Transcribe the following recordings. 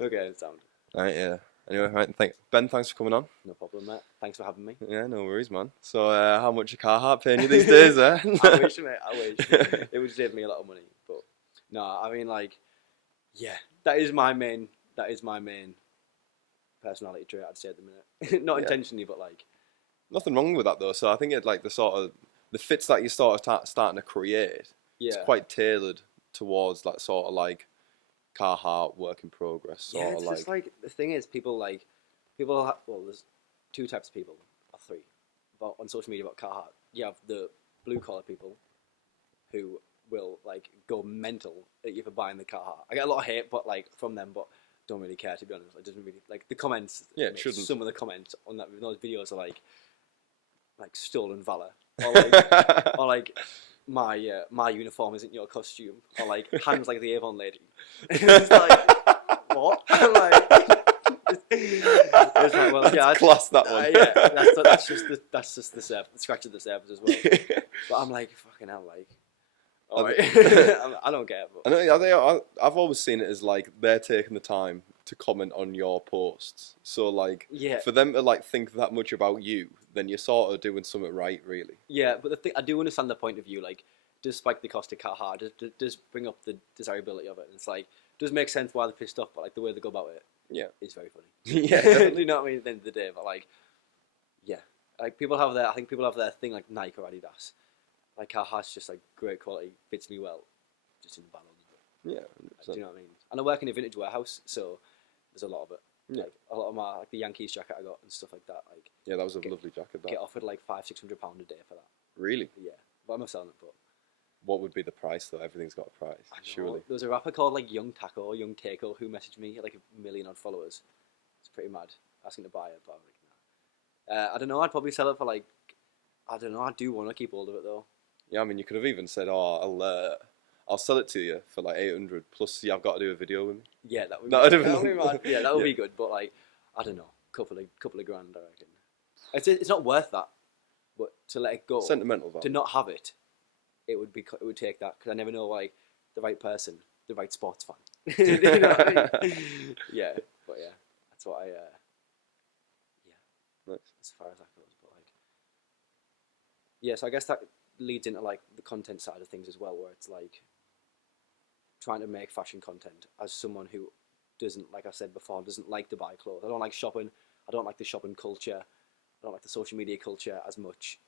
Okay, sound. Right, yeah. Anyway, right, Ben, thanks for coming on. No problem, mate. Thanks for having me. Yeah, no worries, man. So, how much a Carhartt paying you these days, eh? I wish, mate. I wish. It would save me a lot of money, but no. I mean, like, yeah, that is my main. That is my main personality trait. I'd say at the minute, not Yeah. intentionally, but like, Nothing wrong with that though. So I think it's like the fits that you starting to create. yeah, It's quite tailored towards that sort of like Carhartt work in progress. Sort yeah. of It's like just like the thing is, well, there's two types of people, or three, about on social media about Carhartt. You have the blue collar people, who will like go mental at you for buying the Carhartt. I get a lot of hate, but like from them, but don't really care to be honest. It doesn't really like the comments. Yeah, it shouldn't. Some of the comments on those videos are like stolen valor, or like or like my uniform isn't your costume, or like hands like the Avon lady. It's like what? I'm like, it's like, well, that's yeah, class that one. yeah, that's just the scratch of the surface as well. But I'm like, fucking hell, like, all right. I don't care. But I've always seen it as like they're taking the time to comment on your posts. So like, yeah, for them to like think that much about you, then you're sort of doing something right, really. yeah. But the thing, I do understand the point of view. Like, does spike the cost of car hard? Does bring up the desirability of it? And it's like, does make sense why they're pissed off, but like the way they go about it, Yeah, is very funny. yeah, definitely. You know what I mean? At the end of the day, but like, yeah, like people have their. I think people have their thing like Nike or Adidas. Like Carhartt's just like great quality, fits me well, just in the balance. Yeah, Do you know what I mean? And I work in a vintage warehouse, so there's a lot of it. Yeah. Like a lot of my like the Yankees jacket I got and stuff like that. Like yeah, that was a lovely jacket. That get offered like £500-600 a day for that. really. Yeah, but I'm not selling it. But What would be the price though? Everything's got a price, surely. there was a rapper called like Young Taco, who messaged me, like 1 million odd followers. It's pretty mad, asking to buy it, but I'm like, nah. I don't know. I'd probably sell it for like, I don't know. I do want to keep hold of it though. Yeah, I mean, you could have even said, "Oh, I'll sell it to you for like 800 plus. I've got to do a video with me." Yeah, that would That be, would have been mad. Yeah, that would Yeah. be good. But like, I don't know, couple of grand, I reckon. It's not worth that, but to let it go, Sentimental value. to not have it, it would take that, because I never know like the right person, the right sports fan. You know what I mean? Yeah, but yeah, that's what I yeah. Nice. As far as that goes, but like, yeah. So I guess that leads into like the content side of things as well, where it's like trying to make fashion content as someone who doesn't, like I said before, doesn't like to buy clothes. I don't like shopping. I don't like the shopping culture. I don't like the social media culture as much.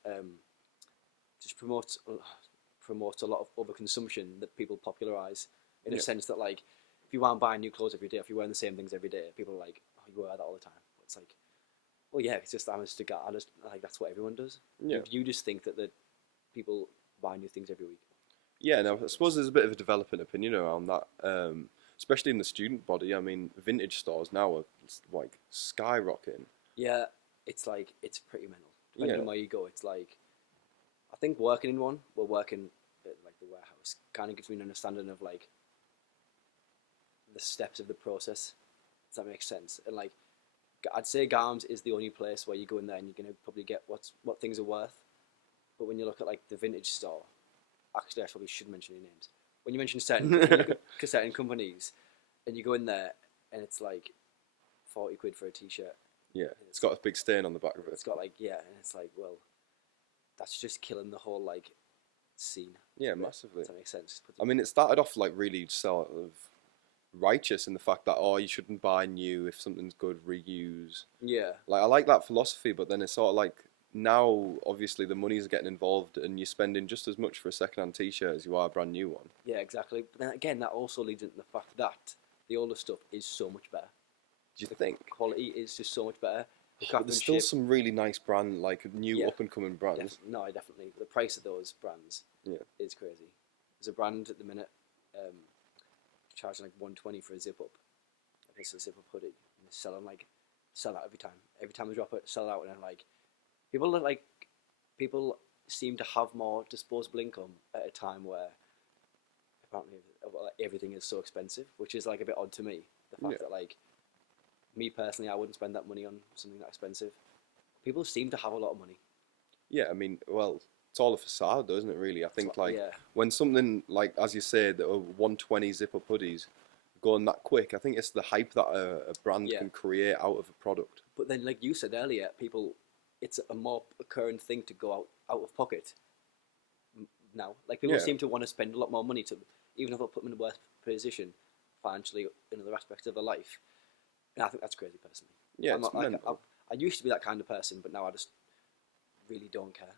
Just promotes a lot of overconsumption that people popularise, in a sense that like, if you aren't buying new clothes every day, if you're wearing the same things every day, people are like, oh, you wear that all the time. But it's like, well, yeah, it's just I'm just a guy. I just like that's what everyone does. Yeah. You just think that people buy new things every week. Yeah, now I suppose there's a bit of a developing opinion around that, especially in the student body. I mean, vintage stores now are like skyrocketing. Yeah, it's like, it's pretty mental. Depending Yeah. on where you go, it's like, I think working in one, we're working at like the warehouse, kind of gives me an understanding of like the steps of the process. Does that make sense? And like, I'd say Garms is the only place where you go in there and you're gonna probably get what things are worth. But when you look at like the vintage store, actually I probably should mention any names. When you mention certain companies, and you go in there and it's like 40 quid for a t-shirt. Yeah, it's got a big stain on the back of it. It's got like, yeah, and it's like, well, that's just killing the whole like scene. Yeah, massively. Does that make sense? I mean, it started off like really sort of righteous in the fact that, oh, you shouldn't buy new if something's good, reuse. Yeah. Like, I like that philosophy, but then it's sort of like, now obviously the money's getting involved and you're spending just as much for a second-hand t-shirt as you are a brand new one. Yeah, exactly. But then again, that also leads into the fact that the older stuff is so much better. Do you think? Quality is just so much better. The But there's still craftsmanship, some really nice brand, like new Yeah. up-and-coming brands. no, definitely. The price of those brands Yeah. is crazy. There's a brand at the minute charging like 120 for a zip up. It's a zip up hoodie. And they're sell out every time. Every time they drop it, sell out, and then like people seem to have more disposable income at a time where apparently everything is so expensive, which is like a bit odd to me. The fact that like, me personally, I wouldn't spend that money on something that expensive. People seem to have a lot of money. Yeah, I mean, well, it's all a facade though, isn't it really? I think like, yeah. when something like, as you said, the 120 zip-up hoodies going that quick. I think it's the hype that a brand Yeah. can create out of a product. But then, like you said earlier, people, it's a more current thing to go out of pocket now. Like people Yeah. seem to want to spend a lot more money to, even if it put them in a worse position financially in other aspects of their life. And I think that's crazy, personally. Yeah, I'm it's not like mental. I used to be that kind of person, but now I just really don't care.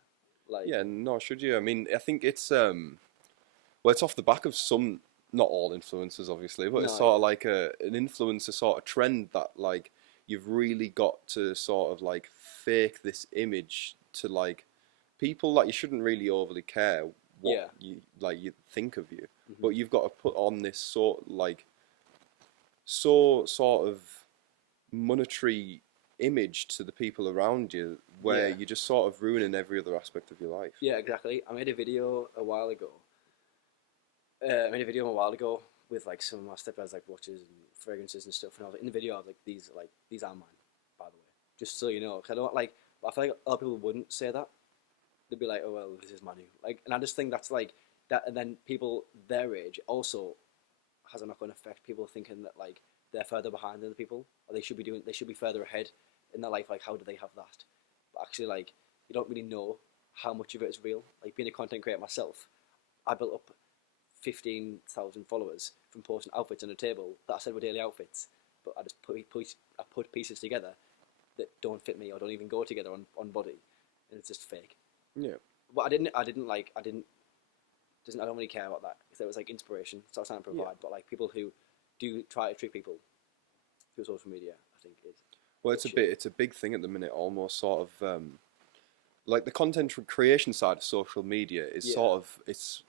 Like, Yeah, no, should you? I mean, I think it's well, it's off the back of some, not all influencers, obviously, but it's no, sort of yeah, like an influencer sort of trend that like you've really got to sort of like fake this image to like people that you shouldn't really overly care what yeah, you think of you, hmm but you've got to put on this so sort of monetary image to the people around you where yeah, you're just sort of ruining every other aspect of your life. yeah, exactly. I made a video a while ago. With like some of my stepdad's like watches and fragrances and stuff, and I was like, in the video I was like these are mine, by the way, just so you know, because I don't like. I feel like other people wouldn't say that. They'd be like, oh well, this is my new, like, and I just think that's like that, and then people their age also has a knock-on effect. People thinking that like they're further behind than the people, or they should be further ahead in their life. Like, how do they have that? But actually, like, you don't really know how much of it is real. Like being a content creator myself, I built up 15,000 followers from posting outfits on a table that I said were daily outfits, but I just put pieces together that don't fit me or don't even go together on body, and it's just fake. Yeah. But I don't really care about that. If there was like inspiration, so I was trying to Yeah. provide, but like people who do try to trick people through social media, I think is Well, bullshit. it's a big thing at the minute, almost sort of like the content creation side of social media is Yeah, sort of it's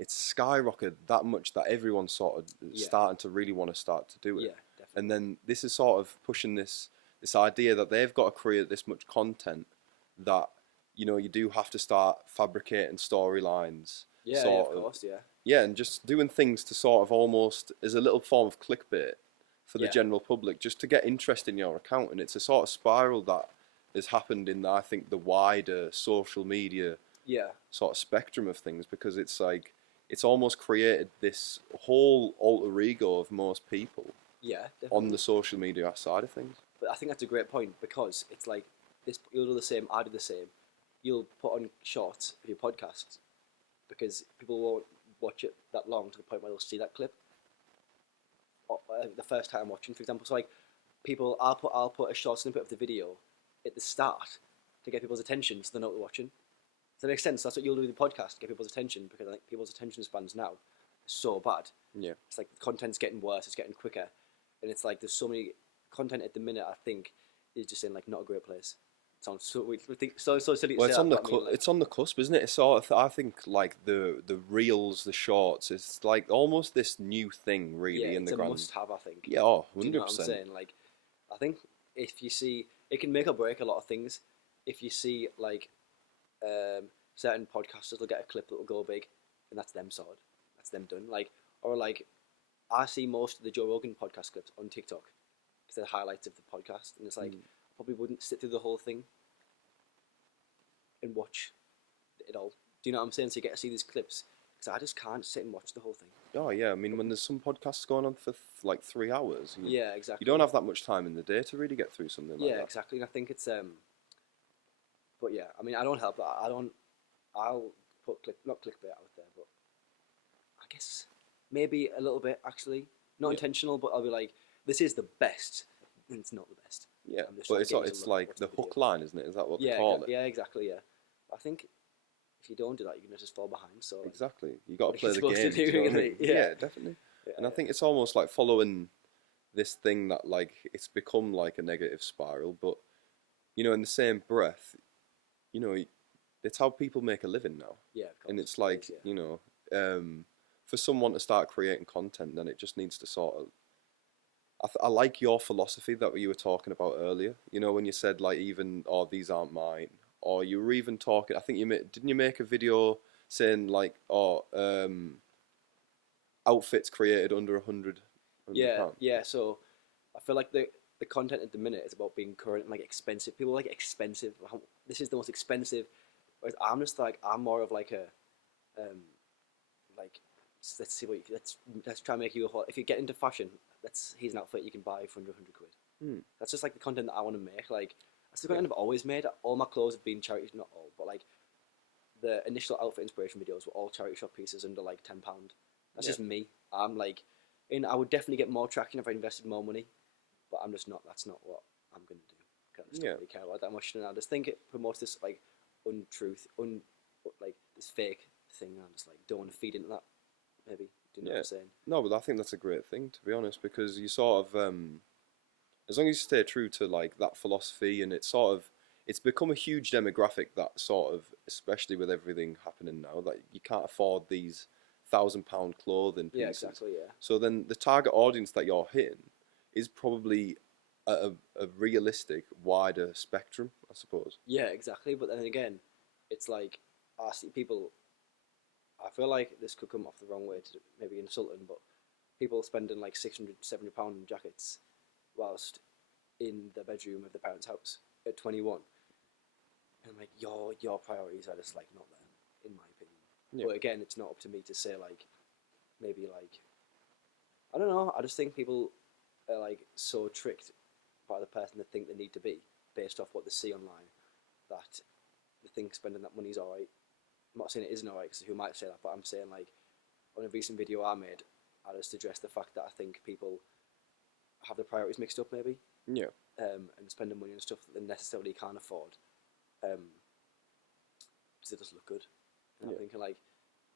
skyrocketed that much that everyone's sort of yeah, starting to really want to start to do it. yeah, And definitely. then this is sort of pushing this idea that they've got to create this much content that you do have to start fabricating storylines, Yeah, yeah, of sort of course, yeah, yeah, and just doing things to sort of almost as a little form of clickbait for the yeah, general public, just to get interest in your account. And it's a sort of spiral that has happened in, I think, the wider social media yeah, sort of spectrum of things, because it's like it's almost created this whole alter ego of most people yeah, on the definitely. social media side of things. But I think that's a great point because it's like this. You'll do the same. I do the same. You'll put on shorts of your podcast because people won't watch it that long to the point where they'll see that clip the first time watching, for example. So like people, I'll put a short snippet of the video at the start to get people's attention, so they know what they're watching. Does that make sense? That's what you'll do with the podcast to get people's attention, because I think people's attention spans now are so bad. Yeah. It's like the content's getting worse, it's getting quicker, and it's like there's so many content at the minute. I think is just in like not a great place. It sounds so we think so silly to Well, say that, but I mean like it's on the cusp, isn't it? It's sort of, I think, like the reels, the shorts. It's like almost this new thing, yeah, really, in it's the a grand. must-have. I think. Yeah, oh, Do you know what I'm 100%. saying? Like, I think if you see, it can make or break a lot of things. If you see like certain podcasters will get a clip that will go big, and that's them sorted. That's them done. Like, or like I see most of the Joe Rogan podcast clips on TikTok because they're highlights of the podcast, and it's like Mm. I probably wouldn't sit through the whole thing and watch it all. Do you know what I'm saying? So you get to see these clips because I just can't sit and watch the whole thing. Oh yeah, I mean, when there's some podcasts going on for like 3 hours, Yeah, you don't exactly. have that much time in the day to really get through something like Yeah, that. exactly. And I think it's but yeah, I mean, I don't help. I don't. I'll put not clickbait out there, but I guess maybe a little bit actually, not Yeah, intentional, but I'll be like, this is the best, and it's not the best. yeah, I'm just but trying to get you to it's like watch the the video. hook line, isn't it? Is that what they Yeah, call it? yeah, exactly. Yeah, I think if you don't do that, you're gonna just fall behind. So like, Exactly. You got what to are you play the supposed to game. do? Do you know what I Really? mean? Yeah, Yeah, definitely. yeah, And I yeah, think it's almost like following this thing that like it's become like a negative spiral, but in the same breath, you know, it's how people make a living now. yeah. Of And course, it's it like, is. Yeah, for someone to start creating content, then it just needs to sort of. I like your philosophy that you were talking about earlier. When you said like even, oh, these aren't mine, or you were even talking. I think didn't you make a video saying like, oh, outfits created under hundred yeah, pounds. yeah. So I feel like the content at the minute is about being current and like expensive. People like expensive. This is the most expensive. Whereas I'm just like I'm more of like a like let's see what let's try and make you a whole. If you get into fashion, here's an outfit you can buy for under 100 quid. That's just like the content that I want to make. Like that's the content I've always made. All my clothes have been charities, not all, but like the initial outfit inspiration videos were all charity shop pieces under like £10. That's just me. I'm like, and I would definitely get more traction if I invested more money, but I'm just not. That's not what I'm gonna do. I just don't really care about that much, and I just think it promotes this like untruth, like this fake thing. And I just like don't want to feed into that. Maybe. Do you know what I'm saying? No, but I think that's a great thing, to be honest, because you sort of, as long as you stay true to like that philosophy, and it's become a huge demographic that sort of, especially with everything happening now, that you can't afford these £1,000 clothing pieces. Yeah, exactly. Yeah. So then the target audience that you're hitting is probably a realistic, wider spectrum, I suppose. Yeah, exactly. But then again, it's like I see people. I feel like this could come off the wrong way to maybe insulting, but people spending like £600, £700 on jackets whilst in the bedroom of their parents' house at 21. And I'm like, your priorities are just like not there, in my opinion. Yeah. But again, it's not up to me to say like, maybe like, I don't know. I just think people are like so tricked by the person they think they need to be based off what they see online that they think spending that money is alright. I'm not saying it isn't alright, because who might say that, but I'm saying like on a recent video I made, I just addressed the fact that I think people have their priorities mixed up maybe. Yeah. And spending money on stuff that they necessarily can't afford. Because it does look good. And I'm thinking like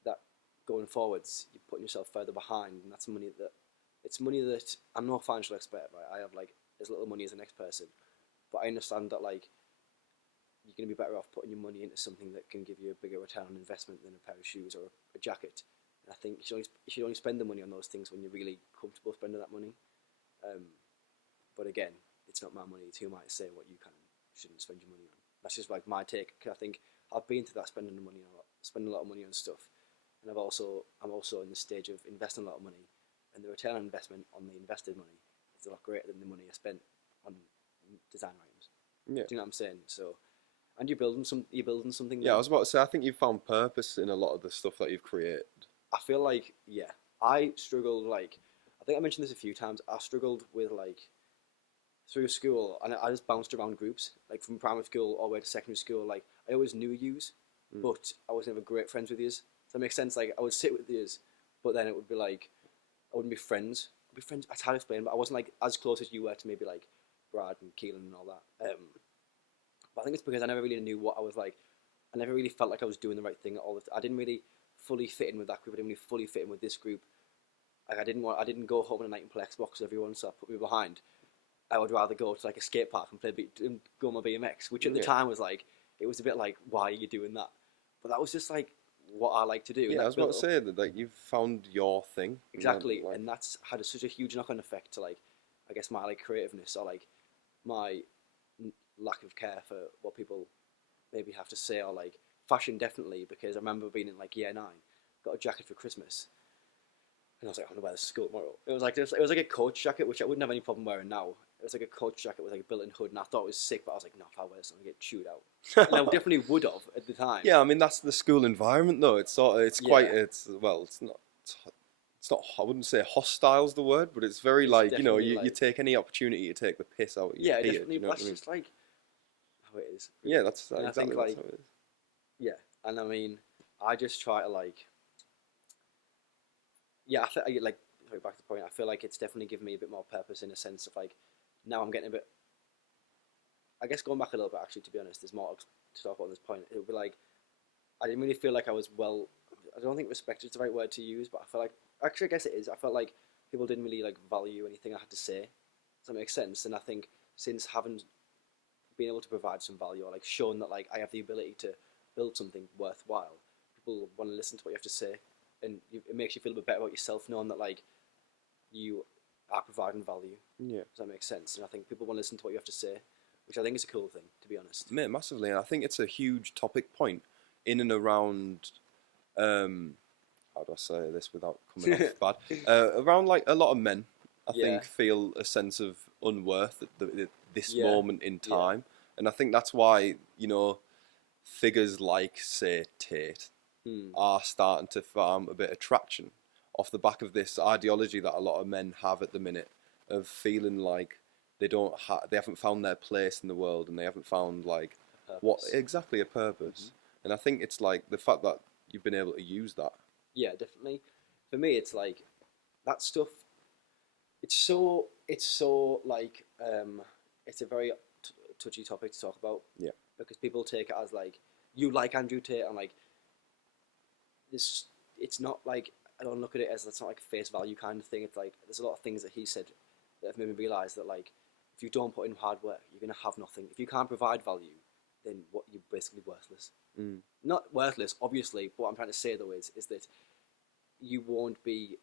that going forwards, you're putting yourself further behind, and that's money that I'm no financial expert, right? I have like as little money as the next person, but I understand that like you're going to be better off putting your money into something that can give you a bigger return on investment than a pair of shoes or a jacket. And I think you should only spend the money on those things when you're really comfortable spending that money. But again, it's not my money. It's who might say what you can and shouldn't spend your money on. That's just like my take. I think I've been through that spending a lot of money on stuff, and I'm also in the stage of investing a lot of money, and the return on investment on the invested money is a lot greater than the money I spent on design items. Yeah. Do you know what I'm saying? So. And you're building something. Yeah, I was about to say, I think you've found purpose in a lot of the stuff that you've created. I feel like, I struggled, like, I think I mentioned this a few times, I struggled with, like, through school, and I just bounced around groups, like, from primary school all the way to secondary school, like, I always knew yous, but I was never great friends with yous. Does that make sense? Like, I would sit with yous, but then it would be, like, I wouldn't be friends. I'd be friends, it's hard to explain, but I wasn't, like, as close as you were to maybe, like, Brad and Keelan and all that. But I think it's because I never really knew what I was like. I never really felt like I was doing the right thing all the time. I didn't really fully fit in with that group. I didn't really fully fit in with this group. Like I didn't go home at night and play Xbox with everyone, so I put me behind. I would rather go to like a skate park and go on my BMX, which at the time was like, it was a bit like, why are you doing that? But that was just like what I like to do. Yeah, I was about to say that like you've found your thing. Exactly, and that's had such a huge knock-on effect to like, I guess my like creativeness or like my lack of care for what people maybe have to say, or like fashion definitely, because I remember being in like year 9, got a jacket for Christmas, and I was like, I'm gonna wear this to school tomorrow. It was like a coach jacket, which I wouldn't have any problem wearing now. It was like a coach jacket with like a built-in hood, and I thought it was sick, but I was like, no, if I wear this, I'm gonna get chewed out. And I definitely would have at the time. Yeah, I mean that's the school environment though. It's not. I wouldn't say hostile's the word, but it's very like you take any opportunity to take the piss out of your peers. Definitely. But that's just like how it is. Yeah, that's and exactly I think, how like, it is. Yeah, and I mean, I just try to like. Yeah, I feel like back to the point. I feel like it's definitely given me a bit more purpose in a sense of like, now I'm getting a bit. I guess going back a little bit, actually, to be honest, there's more to talk about on this point. It would be like, I didn't really feel like I was well. I don't think respect is the right word to use, but I feel like, actually, I guess it is. I felt like people didn't really like value anything I had to say. Does that make sense? And I think since having been able to provide some value, or like shown that like I have the ability to build something worthwhile, people want to listen to what you have to say, and it makes you feel a bit better about yourself knowing that like you are providing value. Yeah. Does that make sense? And I think people want to listen to what you have to say, which I think is a cool thing, to be honest. Mate, massively, and I think it's a huge topic point in and around. How do I say this without coming off bad? Around like a lot of men, I think feel a sense of unworth at this moment in time, and I think that's why figures like say Tate are starting to farm a bit of traction off the back of this ideology that a lot of men have at the minute of feeling like they haven't found their place in the world, and they haven't found like what exactly a purpose. And I think it's like the fact that you've been able to use that. Yeah, definitely. For me, it's like that stuff. It's so like it's a very touchy topic to talk about. Yeah. Because people take it as like, you like Andrew Tate, and like this. It's not like, I don't look at it as, it's not like face value kind of thing. It's like there's a lot of things that he said that have made me realise that like, if you don't put in hard work, you're gonna have nothing. If you can't provide value, then what, you're basically worthless. Not worthless, obviously. But what I'm trying to say though is that you won't be.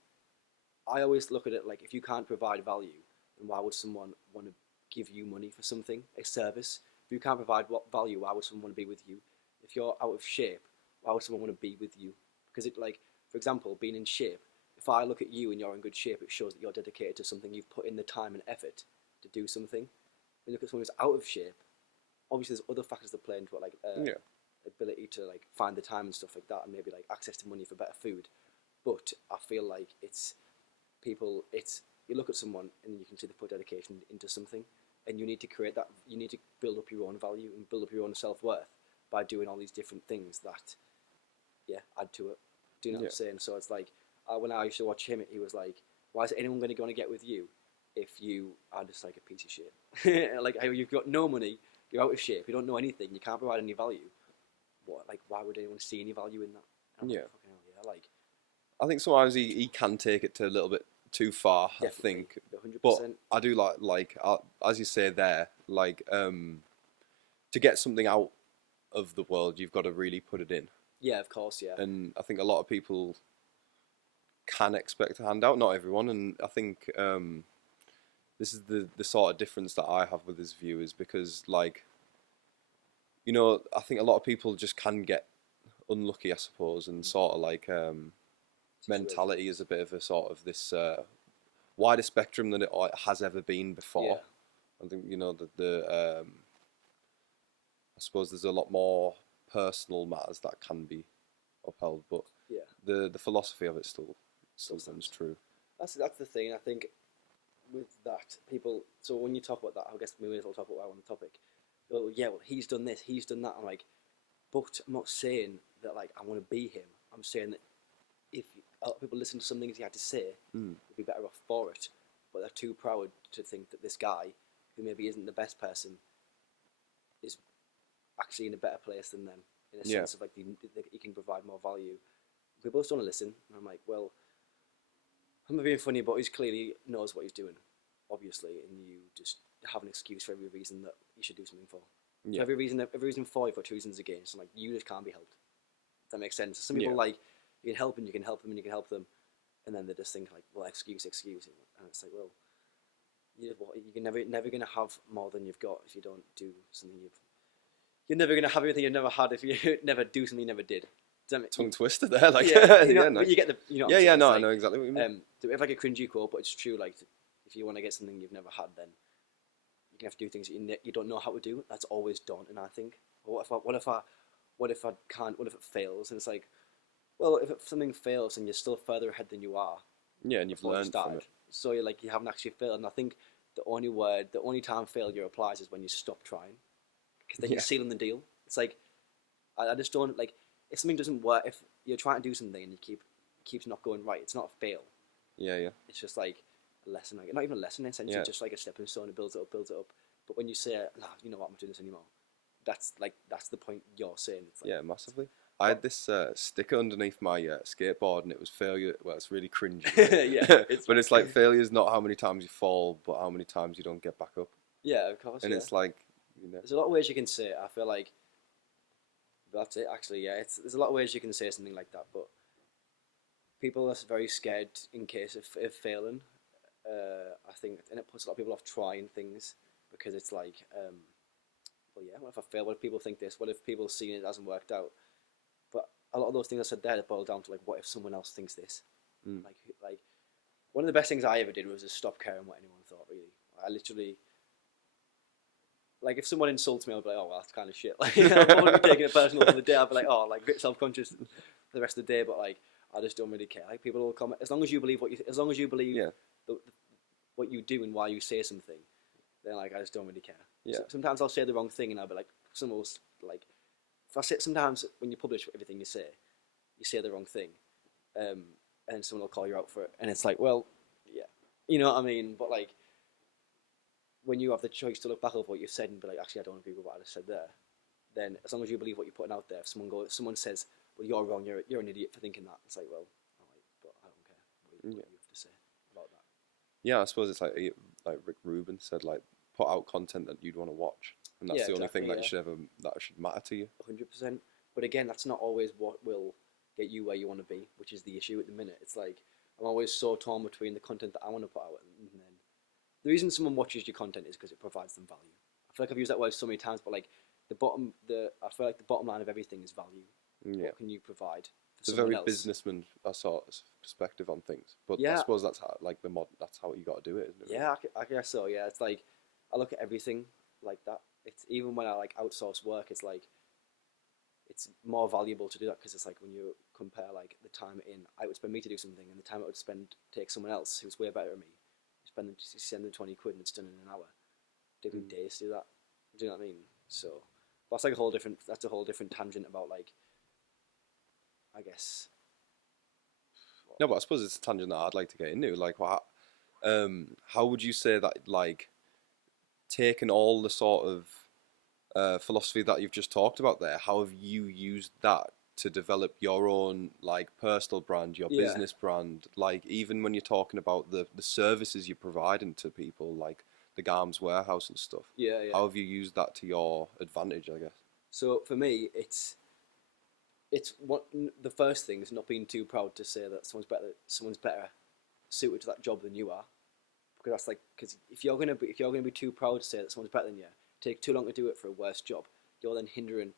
I always look at it like, if you can't provide value, then why would someone want to give you money for something, a service? If you can't provide value, why would someone want to be with you? If you're out of shape, why would someone want to be with you? Because it, like, for example, being in shape, if I look at you and you're in good shape, it shows that you're dedicated to something. You've put in the time and effort to do something. When you look at someone who's out of shape, obviously there's other factors that play into it, like ability to like find the time and stuff like that, and maybe like access to money for better food. But I feel like it's people. It's, you look at someone and you can see they put dedication into something, and you need to create that. You need to build up your own value and build up your own self-worth by doing all these different things that, add to it. Do you know what I'm saying? So it's like, when I used to watch him, he was like, why is anyone going to get with you if you are just like a piece of shit? Like, you've got no money, you're out of shape, you don't know anything, you can't provide any value. What, like, why would anyone see any value in that? And Yeah. like, fucking hell, yeah, like, I think sometimes he can take it to a little bit too far. definitely, I think, 100%. but I do like as you say there, like to get something out of the world, you've got to really put it in. Yeah, of course, yeah. And I think a lot of people can expect a handout, not everyone. And I think this is the sort of difference that I have with this view, is because, like, you know, I think a lot of people just can get unlucky, I suppose, and sort of like mentality is a bit of a sort of this wider spectrum than it has ever been before. I think, you know, the I suppose there's a lot more personal matters that can be upheld, but the philosophy of it still stands true. That's the thing. I think with that, people. So when you talk about that, I guess we may as well talk about on the topic. Well, yeah, well, he's done this, he's done that. I'm like, but I'm not saying that like I want to be him. I'm saying that if a lot of people listen to some things he had to say, they'd be better off for it. But they're too proud to think that this guy, who maybe isn't the best person, is actually in a better place than them, in a sense of like he can provide more value. People just don't want to listen. And I'm like, well, I'm not being funny, but he clearly knows what he's doing, obviously, and you just have an excuse for every reason that you should do something for. Yeah. So every reason for you, for 2 reasons against. I'm like, you just can't be helped. If that makes sense. Some people like, you can help and you can help them and you can help them, and then they just think like, well, excuse, and it's like, well, you're never gonna have more than you've got if you don't do something you're never gonna have everything you've never had if you never do something you never did. Tongue twister there, like no. You get the no, like, I know exactly what you mean. We have like a cringy quote, but it's true. Like, if you want to get something you've never had, then you have to do things that you don't know how to do. That's always daunting, I think. What if I can't? What if it fails? And it's like, well, if something fails and you're still further ahead than you are, and you've learned from it. So you're like, you haven't actually failed. And I think the only time failure applies is when you stop trying, because then you're sealing the deal. It's like, I just don't like, if something doesn't work, if you're trying to do something and it keeps not going right, it's not a fail. Yeah. It's just like a lesson, like not even a lesson, it's just like a stepping stone. It builds it up. But when you say, nah, you know what, I'm not doing this anymore, that's the point you're saying. It's like, massively. I had this sticker underneath my skateboard, and it was failure. Well, it's really cringy. But it's like, failure is not how many times you fall, but how many times you don't get back up. Yeah, of course. And it's like, you know, there's a lot of ways you can say it. I feel like that's it. Actually, there's a lot of ways you can say something like that, but people are very scared in case of failing. I think, and it puts a lot of people off trying things because it's like, well, yeah, what if I fail? What if people think this? What if people see it hasn't worked out? But a lot of those things I said there boil down to like, what if someone else thinks this? Like one of the best things I ever did was just stop caring what anyone thought. Really, I literally, like, if someone insults me, I'll be like, oh, well, that's kind of shit. Like, I'm probably taking it personal for the day. I'll be like, oh, like, a bit self-conscious for the rest of the day. But like, I just don't really care. Like people will comment as long as you believe Yeah. what you do and why you say something. Then like I just don't really care. Yeah. So, sometimes I'll say the wrong thing and I'll be like, someone will like, if I say sometimes when you publish everything you say the wrong thing, and someone will call you out for it, and it's like, well, yeah, you know what I mean. But like when you have the choice to look back over what you've said and be like, actually, I don't agree with what I just said there. Then as long as you believe what you're putting out there, if someone says, well, you're wrong, you're an idiot for thinking that. It's like, well, all right, but I don't care what you have to say about that. Yeah, I suppose it's like Rick Rubin said, like put out content that you'd want to watch, and that's the only thing that you should that should matter to you. 100%. But again, that's not always what will get you where you want to be, which is the issue at the minute. It's like I'm always so torn between the content that I want to put out and then the reason someone watches your content is because it provides them value. I feel like I've used that word so many times, but like I feel like the bottom line of everything is value. Yeah. What can you provide for It's a someone very else? businessman sort of perspective on things, but Yeah. I suppose that's how, like that's how you got to do it, isn't it? Yeah, I guess so. Yeah, it's like I look at everything like that. It's even when I like outsource work, it's like it's more valuable to do that because it's like when you compare like the time I would spend me to do something and the time it would take someone else who's way better than me, send them 20 quid and it's done in an hour. Take me days to do that. Do you know what I mean? So that's like that's a whole different tangent about like, I guess. No, but I suppose it's a tangent that I'd like to get into. Like, how would you say that, like, taking all the sort of philosophy that you've just talked about there, how have you used that to develop your own, like, personal brand, your business brand? Like, even when you're talking about the services you're providing to people, like the Garms warehouse and stuff. Yeah. How have you used that to your advantage, I guess? So for me, it's the first thing is not being too proud to say that someone's better suited to that job than you are, because if you're gonna be too proud to say that someone's better than you, take too long to do it for a worse job, you're then hindering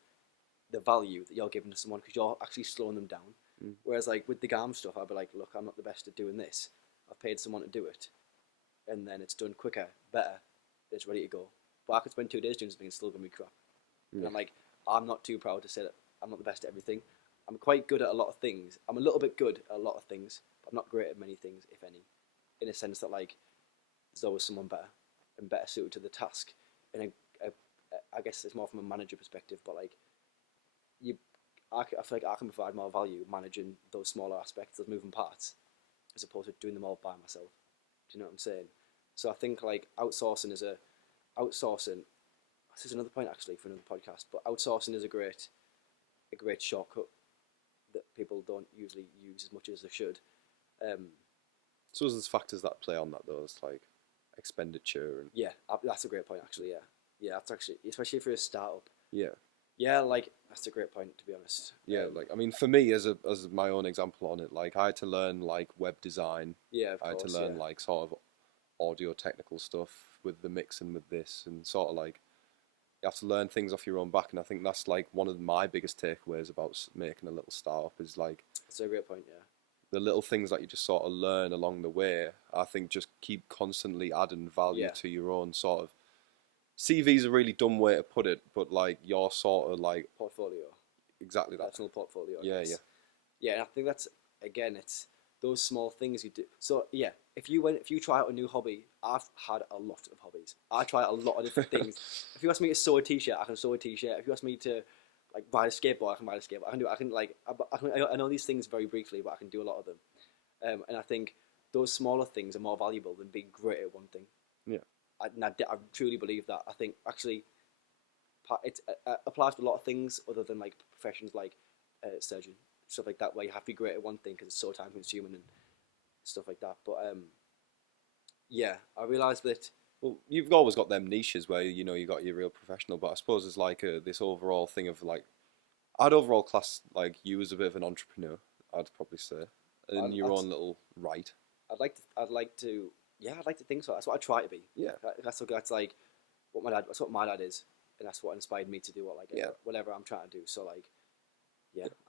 the value that you're giving to someone because you're actually slowing them down. Whereas like with the GAM stuff, I'd be like, look, I'm not the best at doing this. I've paid someone to do it, and then it's done quicker, better, it's ready to go. But I could spend 2 days doing something and still gonna be crap. And I'm like, I'm not too proud to say that I'm not the best at everything. I'm quite good at a lot of things. I'm a little bit good at a lot of things, but I'm not great at many things, if any. In a sense that like, there's always someone better and better suited to the task. And I guess it's more from a manager perspective, but like, I feel like I can provide more value managing those smaller aspects, those moving parts, as opposed to doing them all by myself. Do you know what I'm saying? So I think like outsourcing. This is another point actually for another podcast, but outsourcing is a great shortcut that people don't usually use as much as they should. So there's factors that play on that though, it's like expenditure and that's a great point actually. Yeah, that's actually, especially for a startup. Yeah, like that's a great point to be honest. Yeah, like I mean, for me as my own example on it, like I had to learn like web design. Yeah, of I had course, to learn like sort of audio technical stuff with the mixing with this, and sort of like you have to learn things off your own back. And I think that's like one of my biggest takeaways about making a little startup is like that's a great point. Yeah, the little things that you just sort of learn along the way. I think just keep constantly adding value to your own sort of. CV's a really dumb way to put it, but like your sort of like portfolio. Exactly that. Personal portfolio. Yeah. And I think that's again, it's those small things you do. So yeah, if you try out a new hobby, I've had a lot of hobbies. I try a lot of different things. If you ask me to sew a t-shirt, I can sew a t-shirt. If you ask me to like ride a skateboard, I can ride a skateboard. I know these things very briefly, but I can do a lot of them. And I think those smaller things are more valuable than being great at one thing. Yeah. I truly believe that. I think actually it applies to a lot of things other than like professions like surgeon, stuff like that, where you have to be great at one thing because it's so time consuming and stuff like that. But I realised that. Well, you've always got them niches where you got your real professional, but I suppose it's like this overall thing of like, I'd overall class like you as a bit of an entrepreneur. I'd probably say in your own little right. I'd like to think so. That's what I try to be. Yeah, that's like what my dad is, and that's what inspired me to do whatever I'm trying to do. So like,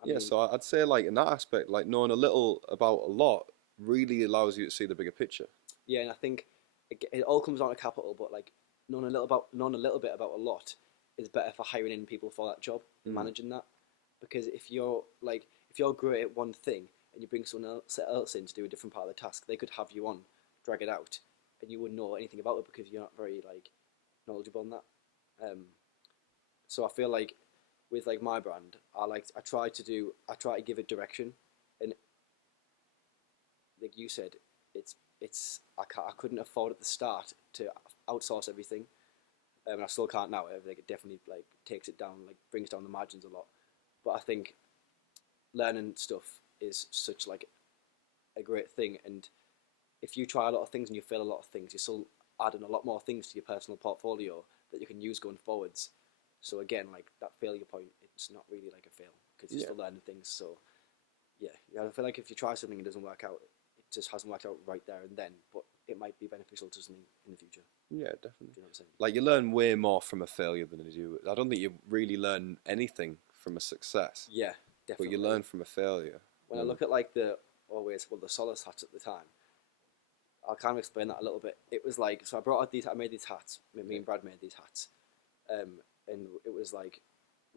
I mean, so I'd say like in that aspect, like knowing a little about a lot really allows you to see the bigger picture. Yeah, and I think it all comes down to capital, but like knowing a little bit about a lot is better for hiring in people for that job and managing that, because if you're great at one thing and you bring someone else in to do a different part of the task, they could have you on, drag it out, and you wouldn't know anything about it because you're not very like knowledgeable on that. So I feel like with like my brand, I try to give it direction, and like you said, I couldn't afford at the start to outsource everything. I still can't now. Like, it definitely like takes it down, like brings down the margins a lot. But I think learning stuff is such like a great thing, and if you try a lot of things and you fail a lot of things, you're still adding a lot more things to your personal portfolio that you can use going forwards. So again, like that failure point, it's not really like a fail because you're still learning things. So yeah, I feel like if you try something and it doesn't work out, it just hasn't worked out right there and then, but it might be beneficial to something in the future. Yeah, definitely. Do you know what I'm saying? Like you learn way more from a failure than you do. I don't think you really learn anything from a success. Yeah, definitely. But you learn from a failure. When I look at like the Solace hats at the time, I'll kind of explain that a little bit. It was like, so I made these hats. Me and Brad made these hats, and it was like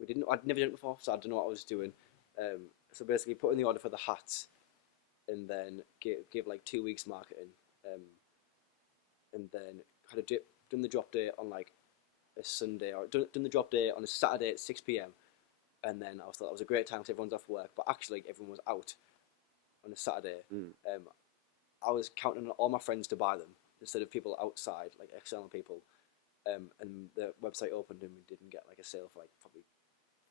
I'd never done it before, so I didn't know what I was doing. So basically, put in the order for the hats, and then give like 2 weeks marketing, and then done the drop day on like a Sunday, or done the drop day on a Saturday at 6 p.m. And then I thought that was a great time because everyone's off work, but actually everyone was out on a Saturday. I was counting on all my friends to buy them instead of people outside, like external people. And the website opened and we didn't get like a sale for like probably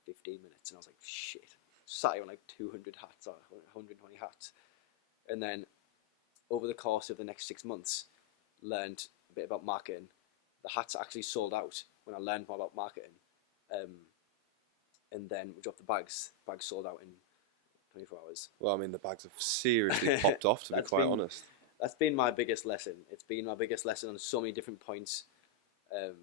15 minutes, and I was like, shit. Sat on like 200 hats or 120 hats, and then over the course of the next 6 months, learned a bit about marketing. The hats actually sold out when I learned more about marketing, and then we dropped the bags. Bags sold out in 24 hours. Well, I mean, the bags have seriously popped off, to be quite honest. That's been my biggest lesson. It's been my biggest lesson on so many different points, and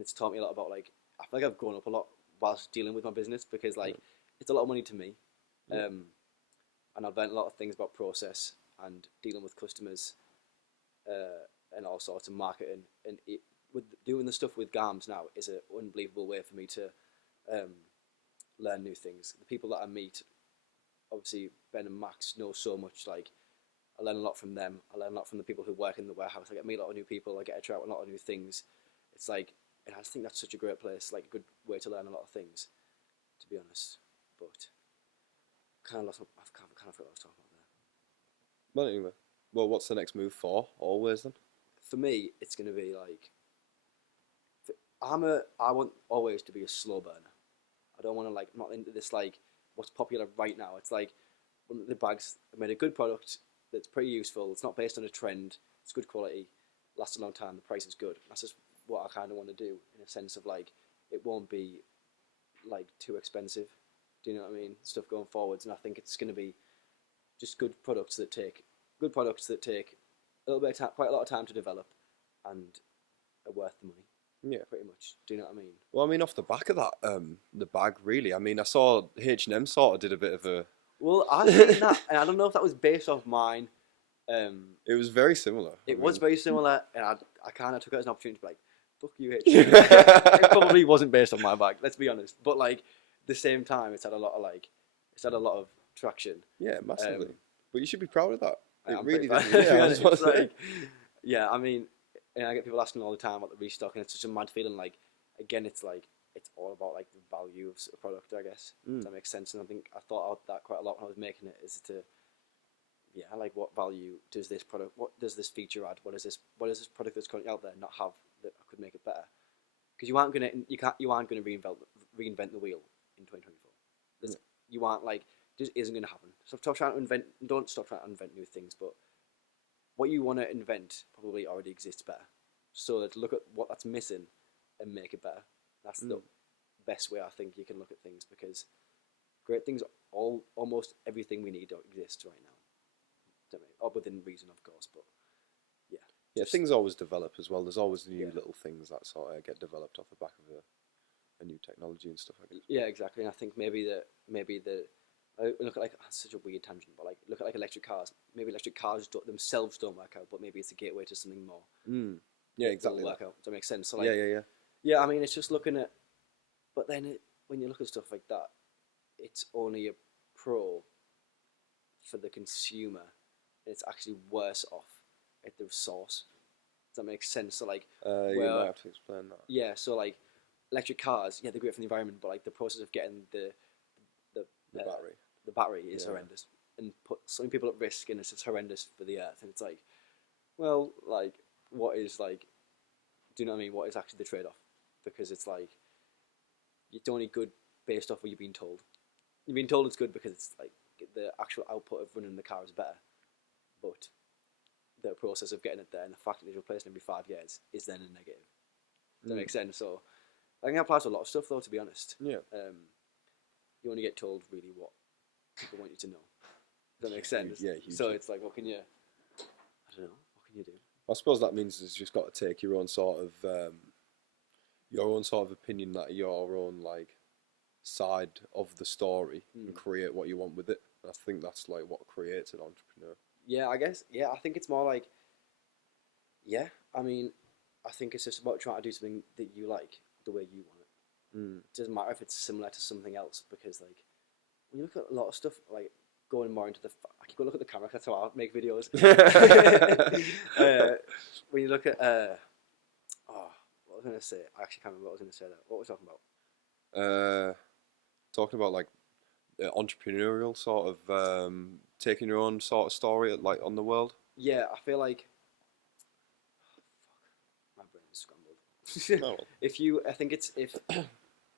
it's taught me a lot about like I feel like I've grown up a lot whilst dealing with my business because like it's a lot of money to me, and I've learned a lot of things about process and dealing with customers, and all sorts of marketing. And with doing the stuff with GARMS now is an unbelievable way for me to learn new things. The people that I meet, obviously Ben and Max know so much. Like I learn a lot from them. I learn a lot from the people who work in the warehouse. I get to meet a lot of new people. I get to try out a lot of new things. It's like, and I just think that's such a great place, like a good way to learn a lot of things, to be honest. But I've kind of forgot what I was talking about there. Well, anyway, what's the next move for Always then? For me, it's going to be like, I want Always to be a slow burner. I don't want to like, I'm not into this like what's popular right now. It's like one of the bags. I made a good product that's pretty useful. It's not based on a trend. It's good quality, lasts a long time. The price is good. That's just what I kind of want to do in a sense of like it won't be like too expensive. Do you know what I mean? Stuff going forwards, and I think it's going to be just good products that take a little bit of time, quite a lot of time to develop, and are worth the money. Yeah, pretty much. Do you know what I mean? Well, I mean, off the back of that, the bag really. I mean, I saw H&M sort of did a bit of a. Well, I've seen that, and I don't know if that was based off mine. It was very similar. It was very similar, and I kind of took it as an opportunity to be like, fuck you, H&M. It probably wasn't based on my bag, let's be honest. But like, at the same time, it's had a lot of traction. Yeah, massively. But you should be proud of that. It really did. Yeah, I mean, and I get people asking all the time about the restock, and it's such a mad feeling. Like, again, it's like it's all about like the value of a product, I guess. Does that make sense? And I think I thought about that quite a lot when I was making it. Is to like what value does this product? What does this feature add? What is this product that's currently out there not have that I could make it better? Because you aren't gonna reinvent the wheel in 2024. You aren't like just isn't gonna happen. So stop trying to invent. Don't stop trying to invent new things. But what you want to invent probably already exists better. So let's look at what that's missing and make it better. That's the best way I think you can look at things, because great things, almost everything we need exists right now. Or within reason, of course, but yeah. Yeah, things always develop as well. There's always new little things that sort of get developed off the back of a new technology and stuff like that. Yeah, exactly. And I think maybe look at like such a weird tangent, but like look at like electric cars. Maybe electric cars themselves don't work out, but maybe it's a gateway to something more. Yeah, exactly. Work out. Does that make sense? So like, yeah. Yeah, I mean, it's just looking at, but then when you look at stuff like that, it's only a pro for the consumer, it's actually worse off at the source. Does that make sense? So like, you might have to explain that. yeah, so like electric cars, yeah, they're great for the environment, but like the process of getting the battery is horrendous and put some people at risk, and it's just horrendous for the earth. And it's like, well, like, what is like, do you know what I mean? What is actually the trade off? Because it's like, it's only good based off what you've been told. You've been told it's good because it's like the actual output of running the car is better, but the process of getting it there and the fact that it's replacing every 5 years is then a negative. Does that make sense? So I think that applies to a lot of stuff, though. To be honest, Yeah. You only get told really what people want you to know. Does that make sense? Yeah. Hugely. So it's like, what can you? I don't know. What can you do? I suppose that means you've just got to take your own sort of opinion, that your own like side of the story, and create what you want with it. I think that's like what creates an entrepreneur. Yeah, I guess. Yeah, I think it's more like. Yeah, I mean, I think it's just about trying to do something that you like the way you want it. It doesn't matter if it's similar to something else, because like when you look at a lot of stuff, like going more into I keep going look at the camera. That's how I make videos. When you look at what was I going to say? I actually can't remember what I was going to say. What was I talking about? Talking about like entrepreneurial sort of taking your own sort of story like on the world. Yeah, I feel like my brain is scrambled. I think it's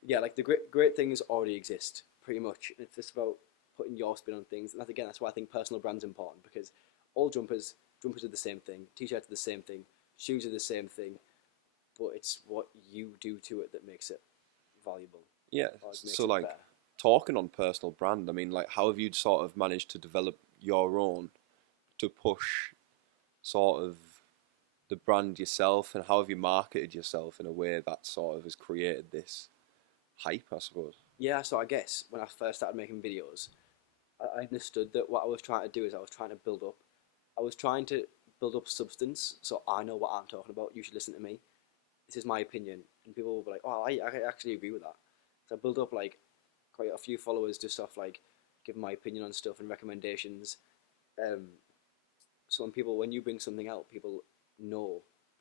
yeah, like the great things already exist pretty much. It's just about putting your spin on things, and that's why I think personal brand's important, because all jumpers are the same thing, t-shirts are the same thing, shoes are the same thing, but it's what you do to it that makes it valuable. Yeah. So like better. Talking on personal brand, I mean, like, how have you sort of managed to develop your own to push sort of the brand yourself, and how have you marketed yourself in a way that sort of has created this hype, I suppose? Yeah, so I guess when I first started making videos, I understood that what I was trying to do is I was trying to build up substance, so I know what I'm talking about. You should listen to me. This is my opinion, and people will be like, "Oh, I actually agree with that." So I build up like quite a few followers just off like giving my opinion on stuff and recommendations. So when you bring something out, people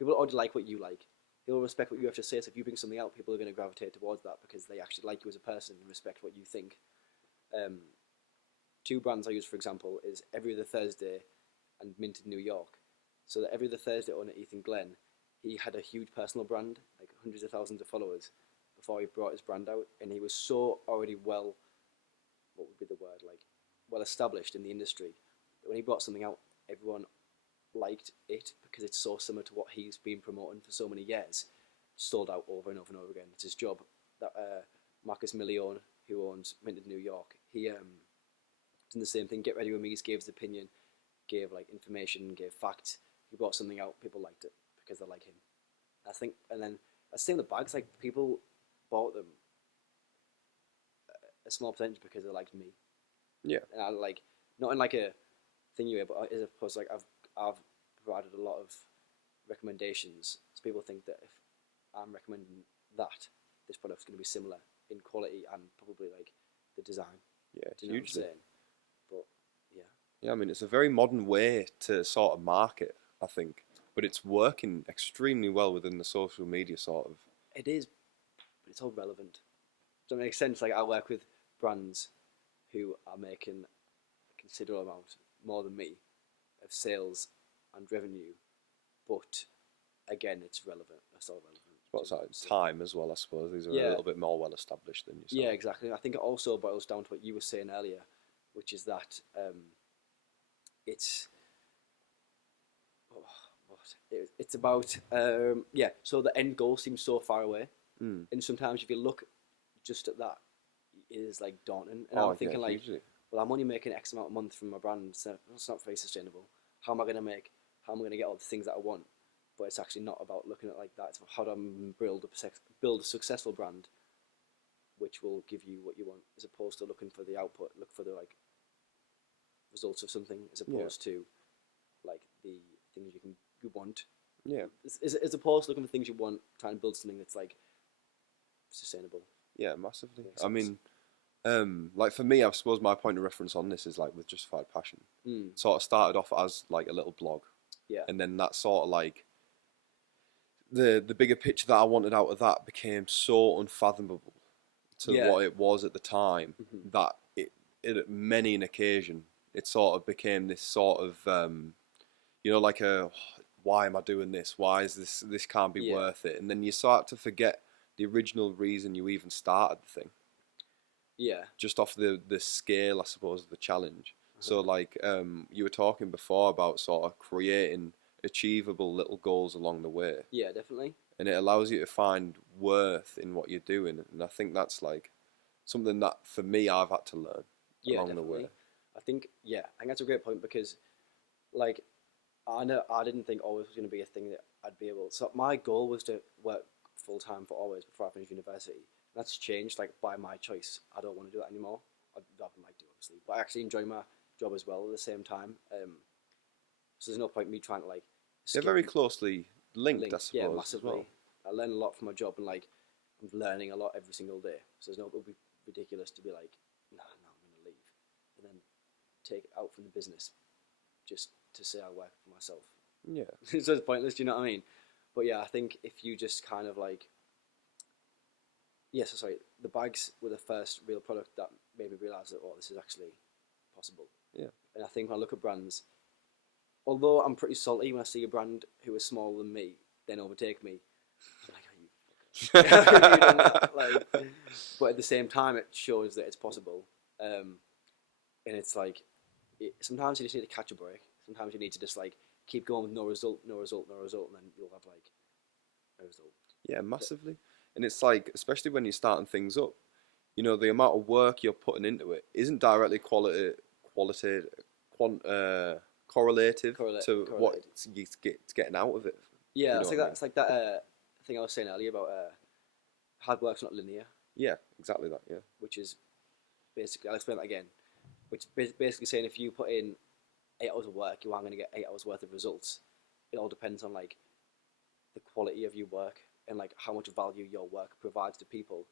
already like what you like. People respect what you have to say. So if you bring something out, people are going to gravitate towards that because they actually like you as a person and respect what you think. Two brands I use, for example, is Every Other Thursday and Mint in New York. So that Every Other Thursday owner, Ethan Glenn, he had a huge personal brand, like hundreds of thousands of followers, before he brought his brand out, and he was so already well established in the industry that when he brought something out, everyone liked it because it's so similar to what he's been promoting for so many years. Sold out over and over and over again. It's his job. That Marcus Milione, who owns Mint in New York, he done the same thing. Get Ready With Me, gave his opinion, gave like information, gave facts. He brought something out, people liked it because they like him. I think, and then the same with the bags. Like people bought them a small percentage because they liked me. Yeah. And I like not in like a thing you but as opposed to like I've provided a lot of recommendations, so people think that if I'm recommending that, this product's going to be similar in quality and probably like the design. Yeah, do you know hugely. What I'm saying? But yeah. Yeah, I mean, it's a very modern way to sort of market, I think, but it's working extremely well within the social media sort of. It is, but it's all relevant. Does that make sense? Like I work with brands who are making a considerable amount more than me of sales and revenue, but again, it's relevant. It's all relevant. What's that? Time as well, I suppose. These are a little bit more well established than yourself. Yeah, exactly. I think it also boils down to what you were saying earlier, which is that it's it's about So the end goal seems so far away, and sometimes if you look just at that, it is like daunting. And I'm thinking like, hugely. Well, I'm only making X amount a month from my brand, so it's not very sustainable. How am I going to get all the things that I want? But it's actually not about looking at it like that. It's about how do I build a successful brand, which will give you what you want, as opposed to looking for the output, look for the like results of something, as opposed to like the things you want. Yeah. As opposed to looking for things you want, trying to build something that's like sustainable. Yeah, massively. I mean, Like for me, I suppose my point of reference on this is like with Justified Passion. Mm. Sort of started off as like a little blog, Yeah. and then that sort of like the bigger picture that I wanted out of that became so unfathomable to Yeah. what it was at the time Hmm. that it at many an occasion it sort of became this sort of like a why am I doing this? Why is this can't be Yeah. worth it? And then you start to forget the original reason you even started the thing, Yeah. just off the scale, I suppose, of the challenge. Uh-huh. So like you were talking before about sort of creating achievable little goals along the way, Yeah, definitely. and it allows you to find worth in what you're doing. And I think that's like something that for me I've had to learn Yeah, along the way. definitely. I think that's a great point because, like, I know I didn't think always was going to be a thing that I'd be able. So my goal was to work full time for always before I finished university. That's changed, like, by my choice. I don't want to do that anymore. I'd rather like do, obviously, but I actually enjoy my job as well at the same time. So there's no point in me trying to like They're skip very closely linked, I linked. Yeah, suppose, as well. massively. I learn a lot from my job and like I'm learning a lot every single day. So there's no, it would be ridiculous to be like, nah, no, I'm gonna leave, and then take it out from the business just to say I work for myself. Yeah. It's just pointless. Do you know what I mean? But yeah, I think if you just kind of like, yes, yeah, so sorry, the bags were the first real product that made me realize that, oh, this is actually possible. Yeah. And I think when I look at brands, although I'm pretty salty when I see a brand who is smaller than me then overtake me, I'm like, oh, you fucker. How have you done that? Like, but at the same time, it shows that it's possible. And it's like, sometimes you just need to catch a break. Sometimes you need to just like keep going with no result, no result, no result, and then you'll have like a result. Yeah, massively. And it's like, especially when you're starting things up, the amount of work you're putting into it isn't directly qualitative, correlative to what Correlated. it's getting out of it. If Yeah, you know it's what like I that. mean? It's like that thing I was saying earlier about hard work's not linear, Yeah, exactly that. Yeah. which is basically, I'll explain that again. Which is basically saying if you put in 8 hours of work, you aren't going to get 8 hours worth of results. It all depends on like the quality of your work and like how much value your work provides to people.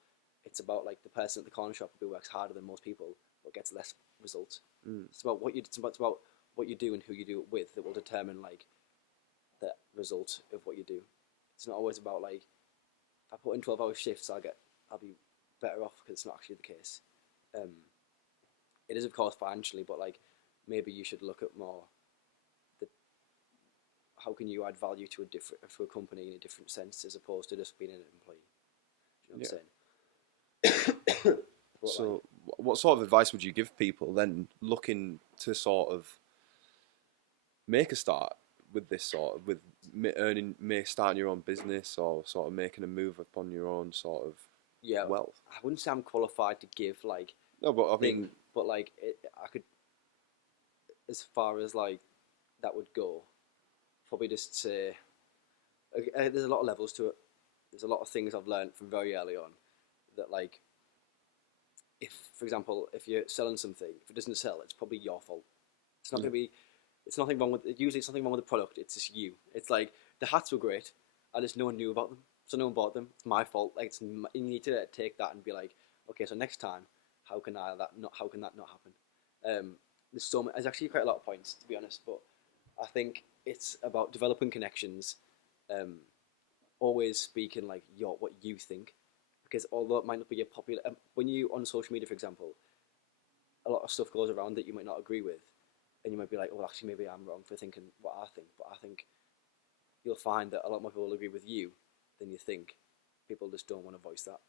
It's about like the person at the corner shop who works harder than most people but gets less results. Mm. It's about what you do and who you do it with that will determine like the result of what you do. It's not always about like if I put in 12-hour shifts, I'll be better off because it's not actually the case. Um, it is of course financially, but like maybe you should look at more the how can you add value to a company in a different sense as opposed to just being an employee. Do you know what I'm saying? But So, like, what sort of advice would you give people then looking to sort of make a start with this sort of starting your own business or sort of making a move upon your own sort of yeah, wealth? I wouldn't say I'm qualified to give like No, but I mean, but like I could, as far as like that would go, probably just say there's a lot of levels to it. There's a lot of things I've learned from very early on that like if, for example, if you're selling something, if it doesn't sell, it's probably your fault. It's not yeah, going to be. It's nothing wrong with. Usually, it's nothing wrong with the product. It's just you. It's like the hats were great. I just no one knew about them, so no one bought them. It's my fault. Like you need to take that and be like, okay, so next time, how can that not happen? There's actually quite a lot of points to be honest, but I think it's about developing connections, um, always speaking like what you think, because although it might not be a popular, when you on social media, for example, a lot of stuff goes around that you might not agree with, and you might be like, well, actually, maybe I'm wrong for thinking what I think, but I think you'll find that a lot more people will agree with you than you think. People just don't want to voice that.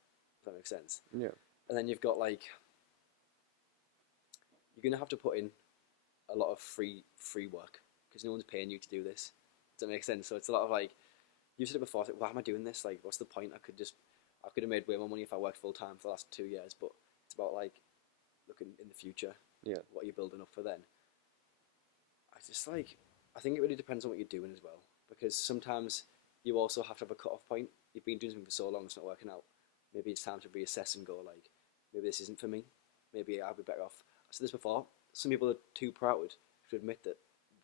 If that makes sense. yeah, And then you've got like you're gonna have to put in a lot of free work because no one's paying you to do this. Does that make sense? So it's a lot of like you said it before. Like, why am I doing this? Like, what's the point? I could have made way more money if I worked full time for the last 2 years. But it's about like looking in the future. yeah, What are you building up for then? I think it really depends on what you're doing as well. Because sometimes you also have to have a cut off point. You've been doing something for so long, it's not working out. Maybe it's time to reassess and go like, maybe this isn't for me. Maybe I'll be better off. I said this before. Some people are too proud to admit that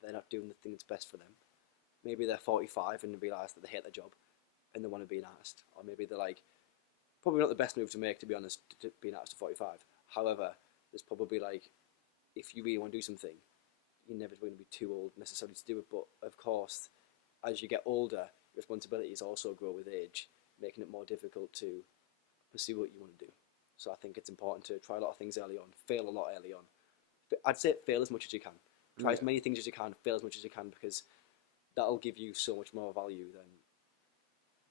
they're not doing the thing that's best for them. Maybe they're 45 and realise that they hate their job and they want to be an artist. Or maybe they're like, probably not the best move to make, to be honest, to be an artist at 45. However, there's probably like, if you really want to do something, you're never going to be too old necessarily to do it. But of course, as you get older, responsibilities also grow with age, making it more difficult to pursue what you want to do. So I think it's important to try a lot of things early on, fail a lot early on. I'd say fail as much as you can. Try as many things as you can, fail as much as you can, because that'll give you so much more value than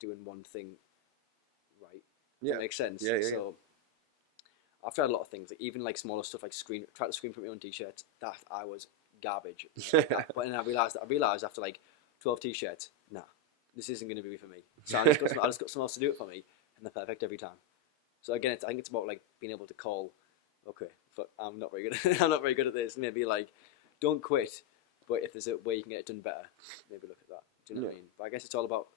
doing one thing right. Yeah. That makes sense. Yeah. So I've tried a lot of things, like even like smaller stuff, like try to screen print my own t-shirts. That I was garbage. But then I realized after like 12 t-shirts, nah, this isn't going to be for me. So I just got someone else to do it for me, and they're perfect every time. So again, I think it's about like being able to call, okay, I'm not very good. I'm not very good at this. Maybe like, don't quit. But if there's a way you can get it done better, maybe look at that. Do you know what I mean? But I guess it's all about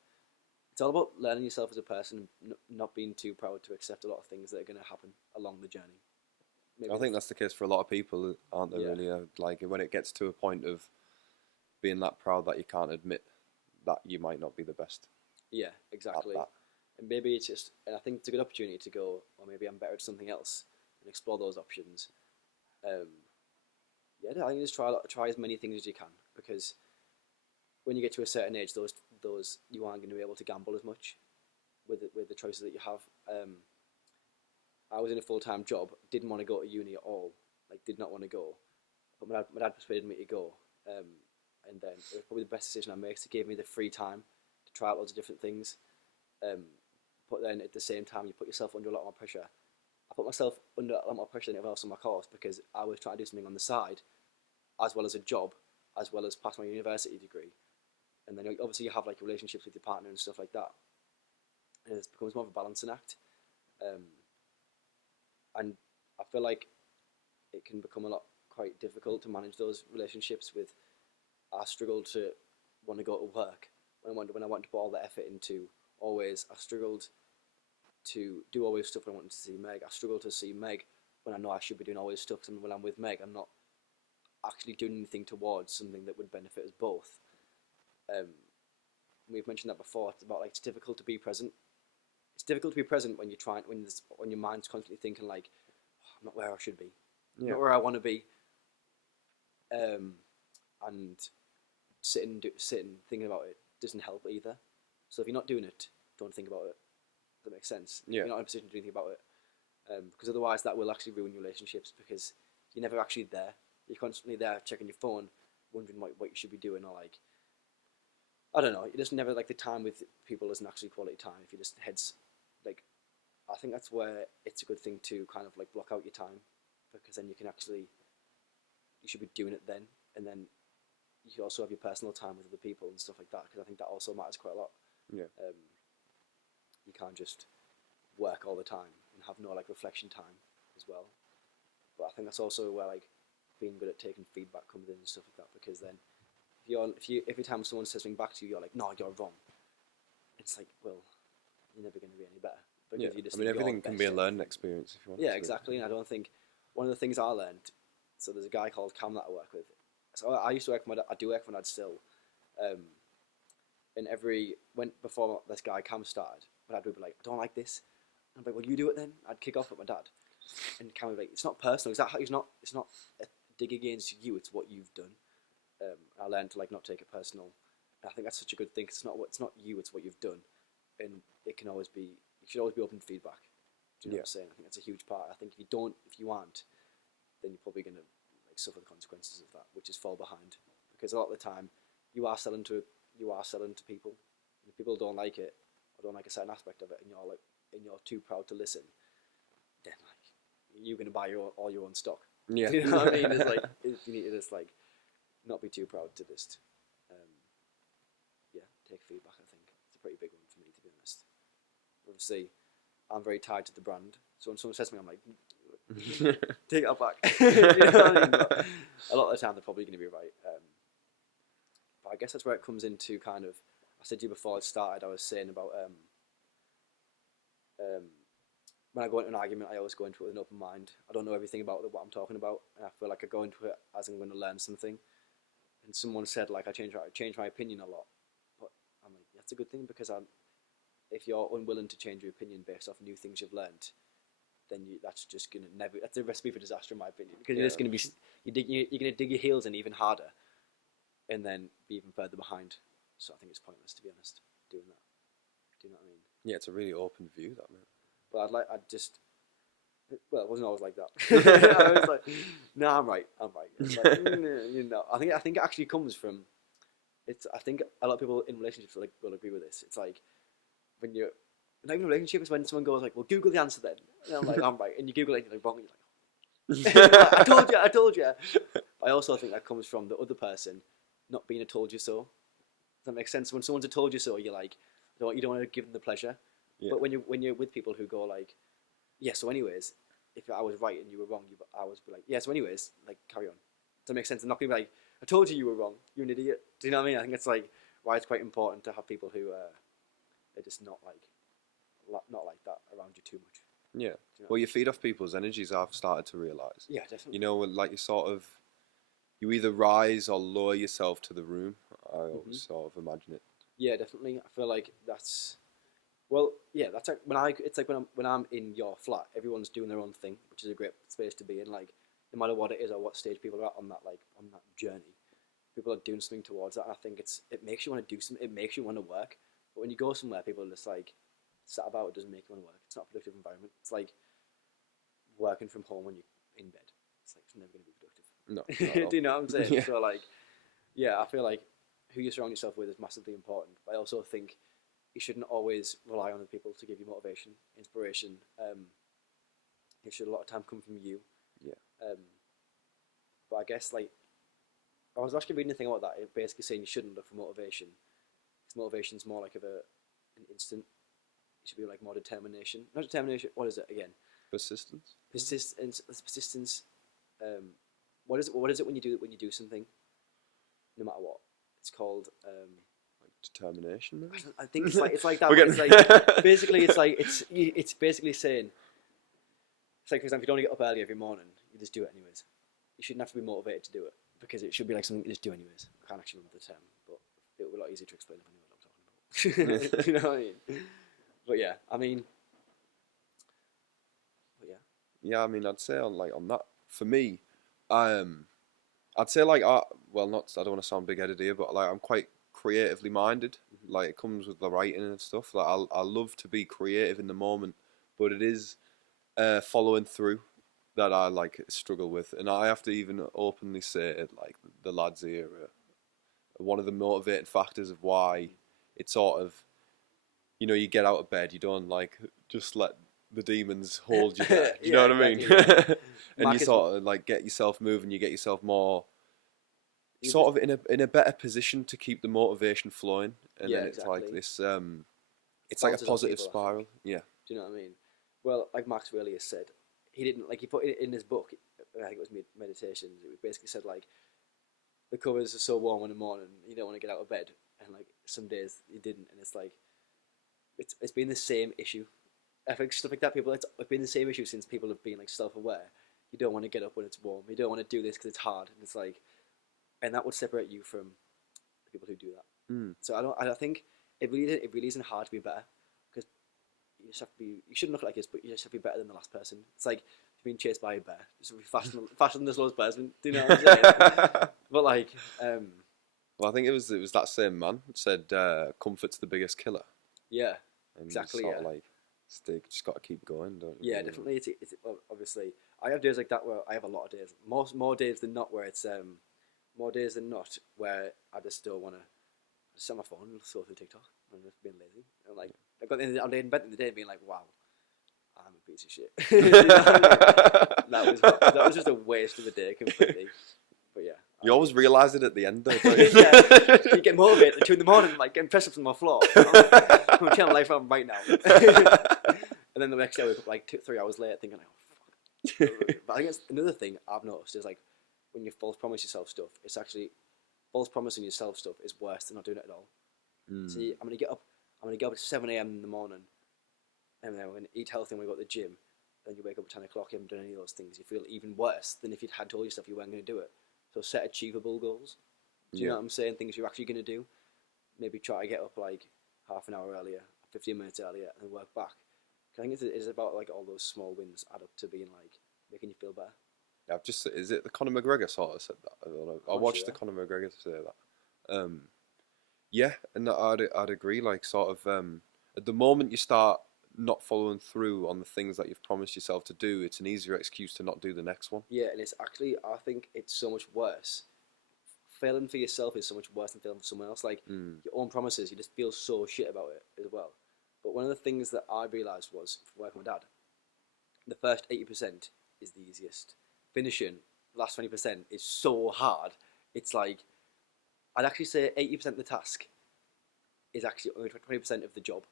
learning yourself as a person, not being too proud to accept a lot of things that are going to happen along the journey. I think that's the case for a lot of people, aren't they? Really, like when it gets to a point of being that proud that you can't admit that you might not be the best. Yeah, exactly. And maybe it's just, and I think it's a good opportunity to go, or maybe I'm better at something else, and explore those options. I think just try as many things as you can, because when you get to a certain age, those you aren't going to be able to gamble as much with the choices that you have. I was in a full-time job, didn't want to go to uni at all, like did not want to go, but my dad persuaded me to go, and then it was probably the best decision I made. It gave me the free time to try out loads of different things, but then at the same time you put yourself under a lot more pressure. I put myself under a lot more pressure than anyone else on my course, because I was trying to do something on the side, as well as a job, as well as pass my university degree. And then obviously you have like relationships with your partner and stuff like that, and it becomes more of a balancing act. And I feel like it can become quite difficult to manage those relationships with. I struggled to want to go to work when I wanted to put all the effort into always. I struggled to do always stuff when I wanted to see Meg. I struggled to see Meg when I know I should be doing always stuff, because when I'm with Meg, I'm not actually doing anything towards something that would benefit us both. We've mentioned that before. It's about like it's difficult to be present. It's difficult to be present when when your mind's constantly thinking like, oh, I'm not where I should be, not where I want to be, and sitting thinking about it doesn't help either. So if you're not doing it, don't think about it. Does that make sense? Yeah. You're not in a position to do anything about it, because otherwise that will actually ruin your relationships, because you're never actually there. You're constantly there checking your phone, wondering what you should be doing, or like, I don't know. You just never, like, the time with people isn't actually quality time. If you just heads, like, I think that's where it's a good thing to kind of like block out your time, because then you should be doing it then, and then you also have your personal time with other people and stuff like that, because I think that also matters quite a lot. Yeah. You can't just work all the time and have no like reflection time as well. But I think that's also where like being good at taking feedback comes in and stuff like that, because then if you every time someone says something back to you, you're like, no, you're wrong. It's like, well, you're never going to be any better. Yeah. I mean, everything can be a learning experience if you want. Yeah, exactly. And I don't think one of the things I learned. So there's a guy called Cam that I work with. So I used to work for my dad. I do work for my dad still. And before this guy Cam started, my dad would be like, I don't like this. And I'd be like, well, you do it then. I'd kick off at my dad, and Cam would be like, it's not personal. It's not a dig against you. It's what you've done. I learned to like not take it personal. And I think that's such a good thing. It's not you. It's what you've done, and you should always be open to feedback. Do you know what I'm saying? I think that's a huge part. I think if you aren't, then you're probably going to like suffer the consequences of that, which is fall behind. Because a lot of the time, you are selling to people. And if people don't like it or don't like a certain aspect of it, and you're too proud to listen, then like you're going to buy all your own stock. Yeah. Do you know what I mean? It's like you need to just like not be too proud to just take feedback. I think it's a pretty big one for me, to be honest. Obviously, I'm very tied to the brand, so when someone says to me, I'm like, take that back. You know what I mean? But a lot of the time, they're probably going to be right. But I guess that's where it comes into kind of. I said to you before it started, I was saying about when I go into an argument, I always go into it with an open mind. I don't know everything about what I'm talking about, and I feel like I go into it as I'm going to learn something. And someone said like I change my opinion a lot, but I'm like, that's a good thing, because if you're unwilling to change your opinion based off new things you've learned, then that's just gonna never. That's a recipe for disaster, in my opinion, because Yeah. you're just gonna be you're gonna dig your heels in even harder, and then be even further behind. So I think it's pointless, to be honest, doing that. Do you know what I mean? Yeah, it's a really open view, that, man. But I'd just. Well, it wasn't always like that. I was like, no, I'm right. It's like, you know, I think it actually comes from. I think a lot of people in relationships will agree with this. It's like when you're not even in a relationship, it's when someone goes like, "Well, Google the answer then," and I'm like, "I'm right," and you Google it, and you're like, "Wrong," and you're like, "I told you." I also think that comes from the other person not being a told you so. Does that make sense? When someone's a told you so, you're like, you don't want to give them the pleasure. Yeah. But when you're with people who go like, "Yeah, so anyways, if I was right and you were wrong, I was be like, yeah, so anyways, like carry on." Does that make sense? I'm not gonna be like, "I told you were wrong. You're an idiot." Do you know what I mean? I think it's like why it's quite important to have people who are just not like that around you too much. Yeah. You know? Well, you feed off people's energies, I've started to realise. Yeah, definitely. You know, like you either rise or lower yourself to the room. I always sort of imagine it. Yeah, definitely. I feel like that's. Well, yeah, that's like it's like when I'm in your flat, everyone's doing their own thing, which is a great space to be in. Like, no matter what it is or what stage people are at on that journey, people are doing something towards that. And I think it makes you want to do something. It makes you want to work. But when you go somewhere, people are just like sat about. It doesn't make you want to work. It's not a productive environment. It's like working from home when you're in bed. It's like it's never going to be productive. No, not at all. Do you know what I'm saying? Yeah. So like, yeah, I feel like who you surround yourself with is massively important. But I also think you shouldn't always rely on other people to give you motivation, inspiration. It should a lot of time come from you. Yeah. But I guess like I was actually reading a thing about that. It basically saying you shouldn't look for motivation. Because motivation's more like an instant. It should be like more determination. Not determination. What is it again? Persistence. Persistence. What is it? What is it when you do something? No matter what, it's called. Determination, maybe? I think it's like that. We're It's getting- like basically it's basically saying it's like, for example, if you don't want to get up early every morning, you just do it anyways. You shouldn't have to be motivated to do it because it should be like something you just do anyways. I can't actually remember the term, but it would be a lot easier to explain if I knew what I'm talking about. You know what I mean? But yeah, Yeah, I mean, I'd say on that for me, I'd say like well, not I don't want to sound big-headed here, but like I'm quite creatively minded. Like it comes with the writing and stuff. Like I love to be creative in the moment, but it is following through that I like struggle with, and I have to even openly say it. Like the lads here are one of the motivating factors of why it's sort of, you know, you get out of bed, you don't like just let the demons hold you there. Do you know what I mean? Exactly, And Marcus, you sort of like get yourself moving, you get yourself more sort just, of in a better position to keep the motivation flowing, and yeah, then it's like exactly. this it's like a Bounces off positive people, I spiral. think. Yeah. Do you know what I mean? Well, like Max Aurelius said, he didn't like he put it in his book. I think it was Meditations. It basically said like the covers are so warm in the morning, you don't want to get out of bed, and like some days you didn't, and it's like it's been the same issue. I think stuff like that. It's been the same issue since people have been like self-aware. You don't want to get up when it's warm. You don't want to do this because it's hard, and it's like, and that would separate you from the people who do that. Mm. So I think it really isn't hard to be better because you just have to be. You shouldn't look like this, but you just have to be better than the last person. It's like being chased by a bear. Just be faster than the slowest person. Do you know what I'm saying? But like, Well, I think it was that same man that said comfort's the biggest killer. yeah, And exactly. sort of Yeah, like just got to keep going, don't you? yeah, definitely. It's well, obviously I have days like that where I have a lot of days. More days than not where it's more days than not where I just don't want to. Just set my phone and scroll through TikTok and just being lazy. And like I got I'm in bed in the day being like, wow, I'm a piece of shit. You know what I mean? That was just a waste of a day completely. But yeah. You always realise it at the end, though, don't you? Yeah, you get motivated at 2 a.m, like getting press ups on my floor. I'm telling life I'm right now. And then the next day I wake up like 3 hours later thinking, oh fuck. But I think that's another thing I've noticed is like when you false promise yourself stuff, it's actually false promising yourself stuff is worse than not doing it at all. See, I'm gonna get up at 7 a.m. in the morning, and then we're gonna eat healthy and we go to the gym. Then you wake up at 10 o'clock, you haven't done any of those things. You feel even worse than if you'd had told yourself you weren't gonna do it. So set achievable goals. Do you know what I'm saying? Things you're actually gonna do. Maybe try to get up like half an hour earlier, 15 minutes earlier, and work back. I think it's about like all those small wins add up to being like making you feel better. I've just is it the Conor McGregor sort of said that? I don't know. I I'm not watched sure. the Conor McGregor say that. Yeah, and I'd agree. Like sort of at the moment you start not following through on the things that you've promised yourself to do, it's an easier excuse to not do the next one. Yeah, and it's actually I think it's so much worse. Failing for yourself is so much worse than failing for someone else. Like Mm. your own promises, you just feel so shit about it as well. But one of the things that I realised was from working with Dad, the first 80% is the easiest. Finishing the last 20% is so hard. It's like I'd actually say 80% of the task is actually only 20% of the job.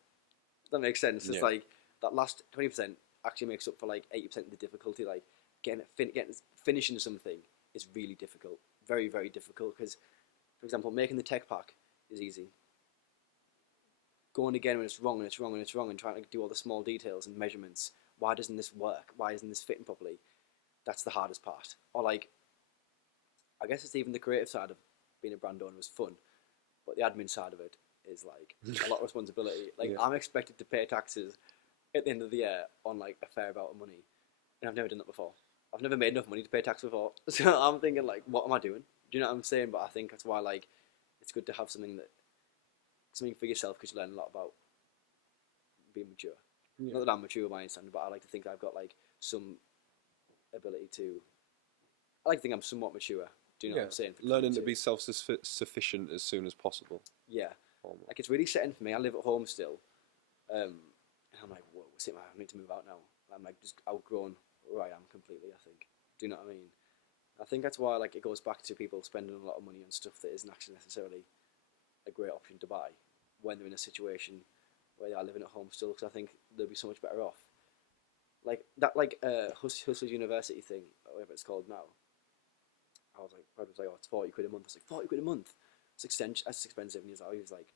Does that make sense? It's Yeah. like that last 20% actually makes up for like 80% of the difficulty. Like getting finishing something is really difficult, very very difficult. Because, for example, making the tech pack is easy. Going again when it's wrong and it's wrong and it's wrong and trying to do all the small details and measurements. Why doesn't this work? Why isn't this fitting properly? That's the hardest part. Or like, I guess it's even the creative side of being a brand owner is fun, but the admin side of it is like a lot of responsibility. Like Yeah. I'm expected to pay taxes at the end of the year on like a fair amount of money, and I've never done that before. I've never made enough money to pay tax before, so I'm thinking like, what am I doing? Do you know what I'm saying? But I think that's why like it's good to have something for yourself because you learn a lot about being mature. Yeah. Not that I'm mature by any standard, but I like to think I've got like some ability to. I like to think I'm somewhat mature. Do you know what I'm saying? Learning to be self-sufficient as soon as possible. Yeah. Almost. Like it's really setting for me. I live at home still, and I'm like, whoa, I need to move out now. I'm like just outgrown where I am completely. I think. Do you know what I mean? I think that's why like it goes back to people spending a lot of money on stuff that isn't actually necessarily a great option to buy when they're in a situation where they are living at home still. Because I think they'll be so much better off. Like that, Hustlers University thing, or whatever it's called now. I was like, Brad was like, oh, it's 40 quid a month. I was like, 40 quid a month? That's expensive. And he was like,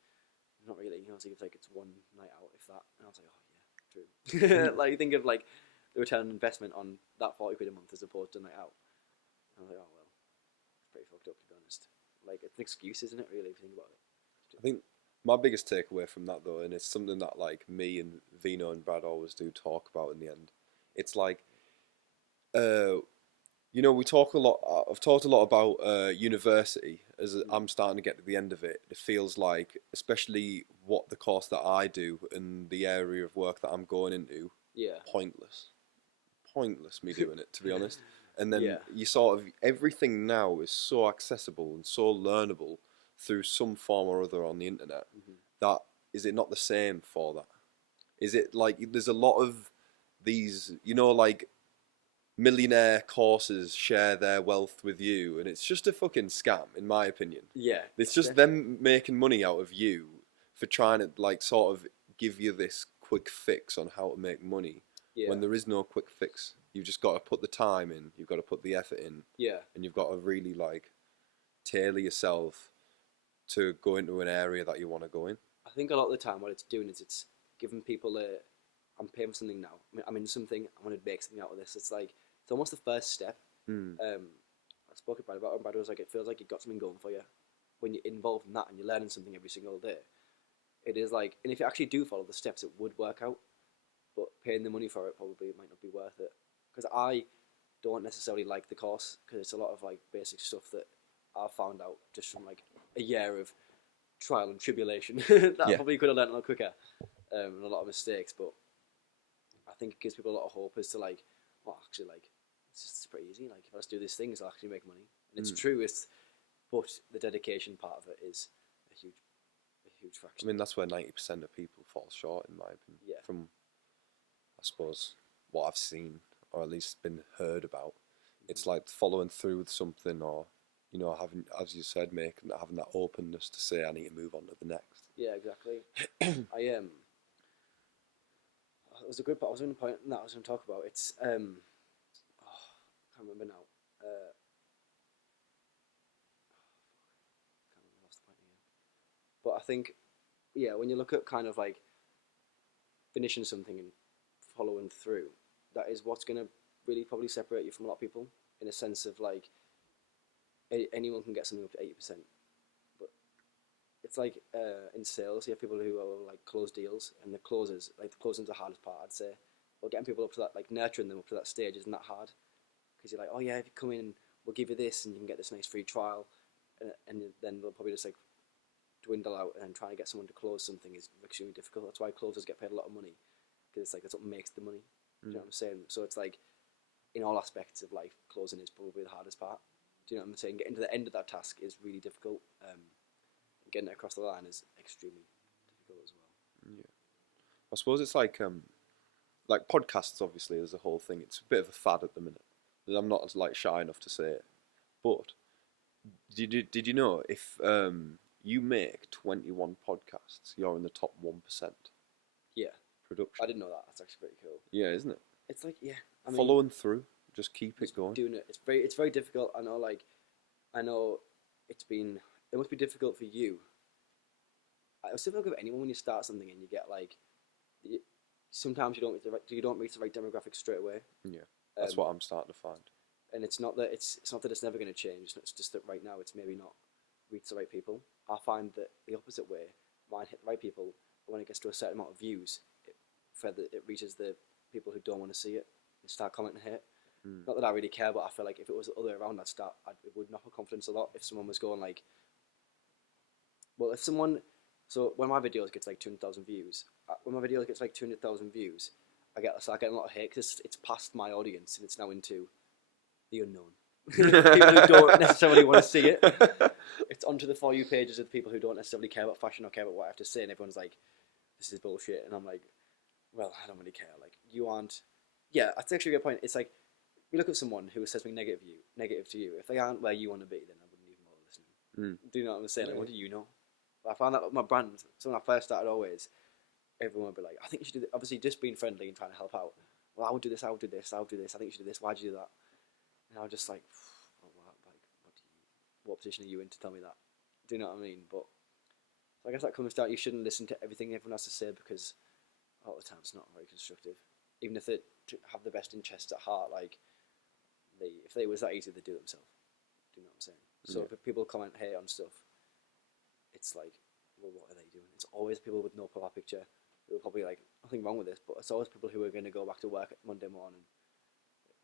not really. He was like, it's one night out, if that. And I was like, oh, yeah, true. Like, think of like the return on investment on that 40 quid a month as opposed to a night out. And I was like, oh, well, it's pretty fucked up, to be honest. Like, it's an excuse, isn't it, really, if you think about it? I think my biggest takeaway from that though, and it's something that like me and Vino and Brad always do talk about in the end. It's like, we talk a lot. I've talked a lot about university as I'm starting to get to the end of it. It feels like, especially what the course that I do and the area of work that I'm going into, Yeah. pointless me doing it, to be honest. And then Yeah. you sort of everything now is so accessible and so learnable through some form or other on the internet. That is it not the same for that? Is it like there's a lot of these, like millionaire courses share their wealth with you, and it's just a fucking scam, in my opinion. Yeah. It's just them making money out of you for trying to like sort of give you this quick fix on how to make money. Yeah. When there is no quick fix. You've just got to put the time in, you've got to put the effort in, Yeah. and you've got to really like tailor yourself to go into an area that you want to go in. I think a lot of the time what it's doing is it's giving people I'm paying for something now. I'm in something. I want to make something out of this. It's like it's almost the first step. I spoke to Brad about it, and Brad was like, it feels like you've got something going for you when you're involved in that and you're learning something every single day. It is like, and if you actually do follow the steps, it would work out. But paying the money for it probably might not be worth it. Because I don't necessarily like the course because it's a lot of like basic stuff that I found out just from like a year of trial and tribulation that I probably could have learned a lot quicker, and a lot of mistakes. But I think it gives people a lot of hope as to like, well, actually, like it's pretty easy. Like if I just do these things, I'll actually make money. And it's true. But the dedication part of it is a huge fraction. I mean, that's where 90% of people fall short, in my opinion. Yeah. From, I suppose, what I've seen, or at least been heard about. It's like following through with something, or having, as you said, having that openness to say I need to move on to the next. Yeah, exactly. It was a good part. I was going to point that I was going to talk about. It's I can't remember now. I lost the point again. But I think, yeah, when you look at kind of like finishing something and following through, that is what's going to really probably separate you from a lot of people, in a sense of like anyone can get something up to 80%, but it's like in sales, you have people who are like close deals, and the closers, like the closing's the hardest part, I'd say. Well, getting people up to that, like nurturing them up to that stage isn't that hard, because you're like, oh yeah, if you come in, we'll give you this, and you can get this nice free trial, and then they'll probably just like dwindle out, and trying to get someone to close something is extremely difficult. That's why closers get paid a lot of money, because it's like that's what makes the money. Do you know what I'm saying? So it's like in all aspects of life, closing is probably the hardest part. Do you know what I'm saying? Getting to the end of that task is really difficult. Getting it across the line is extremely difficult as well. Yeah. I suppose it's like podcasts. Obviously, as a whole thing, it's a bit of a fad at the minute. I'm not like shy enough to say it, but did you know if you make 21 podcasts, you're in the top 1% Yeah, production? I didn't know that. That's actually pretty cool. Yeah, isn't it? It's like, yeah, I mean, following through, just keep it going. doing it. It's very difficult. I know it must be difficult for you. It's difficult for anyone when you start something and you get like, sometimes you don't reach the right demographic straight away. Yeah, that's what I'm starting to find. And it's not that it's never going to change. It's just that right now it's maybe not reach the right people. I find that the opposite way. Mine hit the right people, but when it gets to a certain amount of views, it reaches the people who don't want to see it and start commenting hate. Not that I really care, but I feel like if it was the other way around, it would knock my confidence a lot. If someone was going like, well, so when my videos gets like 200,000 views, when my video gets like 200,000 views, I start getting a lot of hate because it's past my audience and it's now into the unknown. People who don't necessarily want to see it. It's onto the For You pages of the people who don't necessarily care about fashion or care about what I have to say, and everyone's like, this is bullshit. And I'm like, well, I don't really care. Like, you aren't. Yeah, that's actually a good point. It's like, you look at someone who says something negative to you. If they aren't where you want to be, then I wouldn't even bother listening. Do you know what I'm saying? Like, what do you know? But I found that with my brand. So when I first started, always everyone would be like, I think you should do this. Obviously, just being friendly and trying to help out. Well, I would do this. I would do this. I would do this. I think you should do this. Why'd you do that? And I was just like, oh, wow, like, what position are you in to tell me that? Do you know what I mean? But so I guess that comes down. You shouldn't listen to everything everyone has to say, because a lot of the time it's not very constructive. Even if they have the best interests at heart, like if they was that easy, they'd do it themselves. Do you know what I'm saying? So Yeah. if people comment hate on stuff, it's like, well, what are they doing? It's always people with no profile picture who are probably like, nothing wrong with this, but it's always people who are going to go back to work Monday morning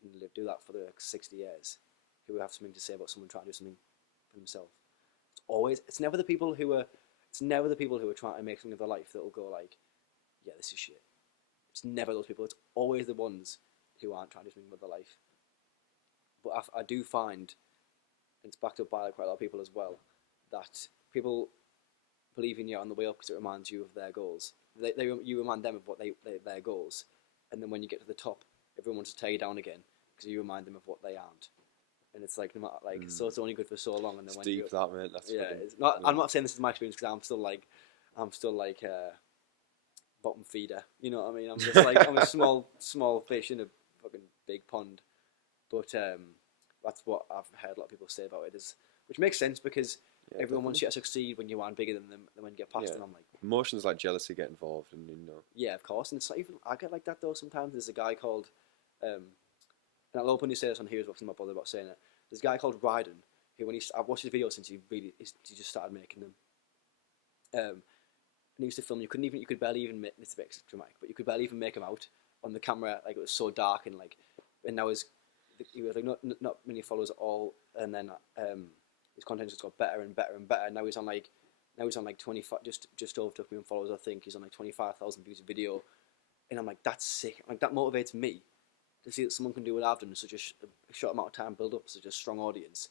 and do that for the next 60 years, who have something to say about someone trying to do something for themselves. It's never the people who are trying to make something of their life that will go like, yeah, this is shit. It's never those people. It's always the ones who aren't trying to do something with their life. But I do find, and it's backed up by quite a lot of people as well, that people believe in you on the way up because it reminds you of their goals. You remind them of their goals, and then when you get to the top, everyone wants to tear you down again because you remind them of what they aren't. And it's like, no matter, like, so it's only good for so long, and then It's when deep, that, mate. That's yeah, fucking, it's not. I'm not saying this is my experience because I'm still like bottom feeder. You know what I mean? I'm just like, I'm a small fish in a fucking big pond. But that's what I've heard a lot of people say about it, which makes sense because everyone wants you to succeed when you aren't bigger than them, and when you get past them, I'm like, emotions like jealousy get involved, and yeah, of course. And it's not even, I get like that though sometimes. There's a guy called, and I'll openly say this on here as well, because I'm not bothered about saying it. There's a guy called Ryden who, I've watched his videos since he just started making them. And he used to film. You could barely even make, it's a bit dramatic, but you could barely even make him out on the camera. Like, it was so dark, and like, and now he was like not many followers at all, and then his content just got better and better and better. And now he's on like 25, just over 2 million followers. I think he's on like 25,000 views a video, and I'm like, that's sick. Like, that motivates me to see that someone can do what I've done in such a short amount of time, build up such a strong audience.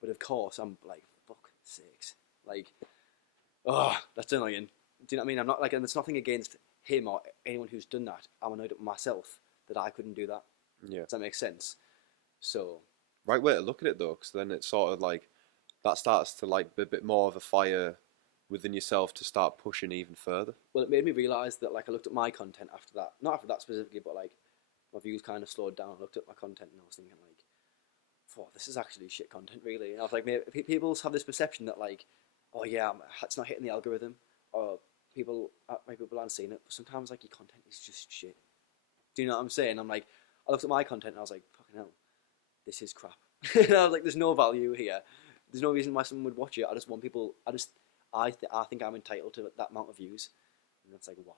But of course, I'm like, fuck sakes, like, oh, that's annoying. Do you know what I mean? I'm not like, and there's nothing against him or anyone who's done that. I'm annoyed at myself that I couldn't do that. yeah. Does that make sense? So, Right way to look at it though, because then it's sort of like that starts to like be a bit more of a fire within yourself to start pushing even further. well, it made me realise that, like, I looked at my content after that. Not after that specifically, but like, my views kind of slowed down. I looked at my content and I was thinking like, this is actually shit content, really. And I was like, maybe people have this perception that like, oh yeah, it's not hitting the algorithm, or people aren't seeing it. But sometimes like, your content is just shit. Do you know what I'm saying? I'm like, I looked at my content and I was like, fucking hell, this is crap. And I was like, there's no value here. There's no reason why someone would watch it. I just want people. I think I'm entitled to that amount of views, and it's like, why?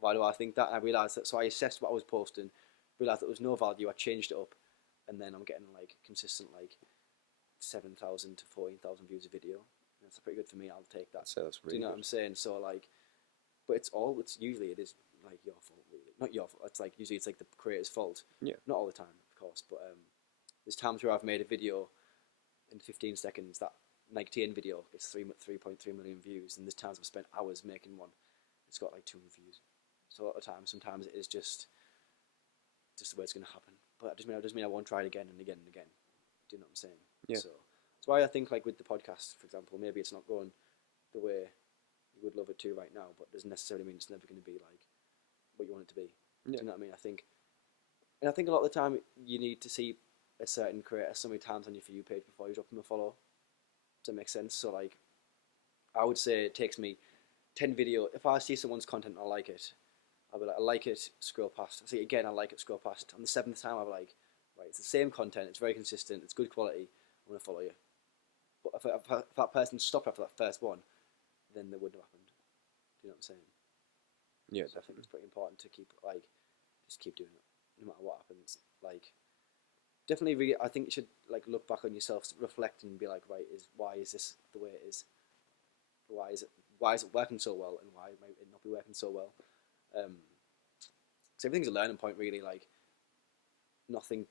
Why do I think that? And I realised that, so I assessed what I was posting, realised there was no value. I changed it up, and then I'm getting like consistent like 7,000 to 14,000 views a video. And that's pretty good for me. I'll take that. I'd say that's Do really you know good. what I'm saying? So like, but it's usually it is like your fault, really. Not your fault. It's like usually it's like the creator's fault. Yeah. Not all the time, of course, but there's times where I've made a video in 15 seconds that Nike TN video gets 3.3 million views, and there's times I've spent hours making one. It's got like 200 views. So a lot of times, sometimes it is just the way it's going to happen. But it doesn't mean I won't try it again and again and again. Do you know what I'm saying? Yeah. So that's why I think like with the podcast, for example, maybe it's not going the way you would love it to right now, but doesn't necessarily mean it's never going to be like what you want it to be. Yeah. Do you know what I mean? I think a lot of the time you need to see a certain creator so many times on your For You page before you drop them a follow. Does that make sense? So like, I would say it takes me 10 video. If I see someone's content and I like it, I'll be like, I like it, scroll past. I see it again, I like it, scroll past. On the 7th time, I'll be like, right, it's the same content, it's very consistent, it's good quality, I'm going to follow you. But if that person stopped after that first one, then they wouldn't have happened. Do you know what I'm saying? Yeah. So I think it's pretty important to keep, like, just keep doing it, no matter what happens. Like, definitely, I think you should, like, look back on yourself, reflect, and be like, right, why is this the way it is? Why is it working so well, and why might it not be working so well? So everything's a learning point, really. Like, nothing.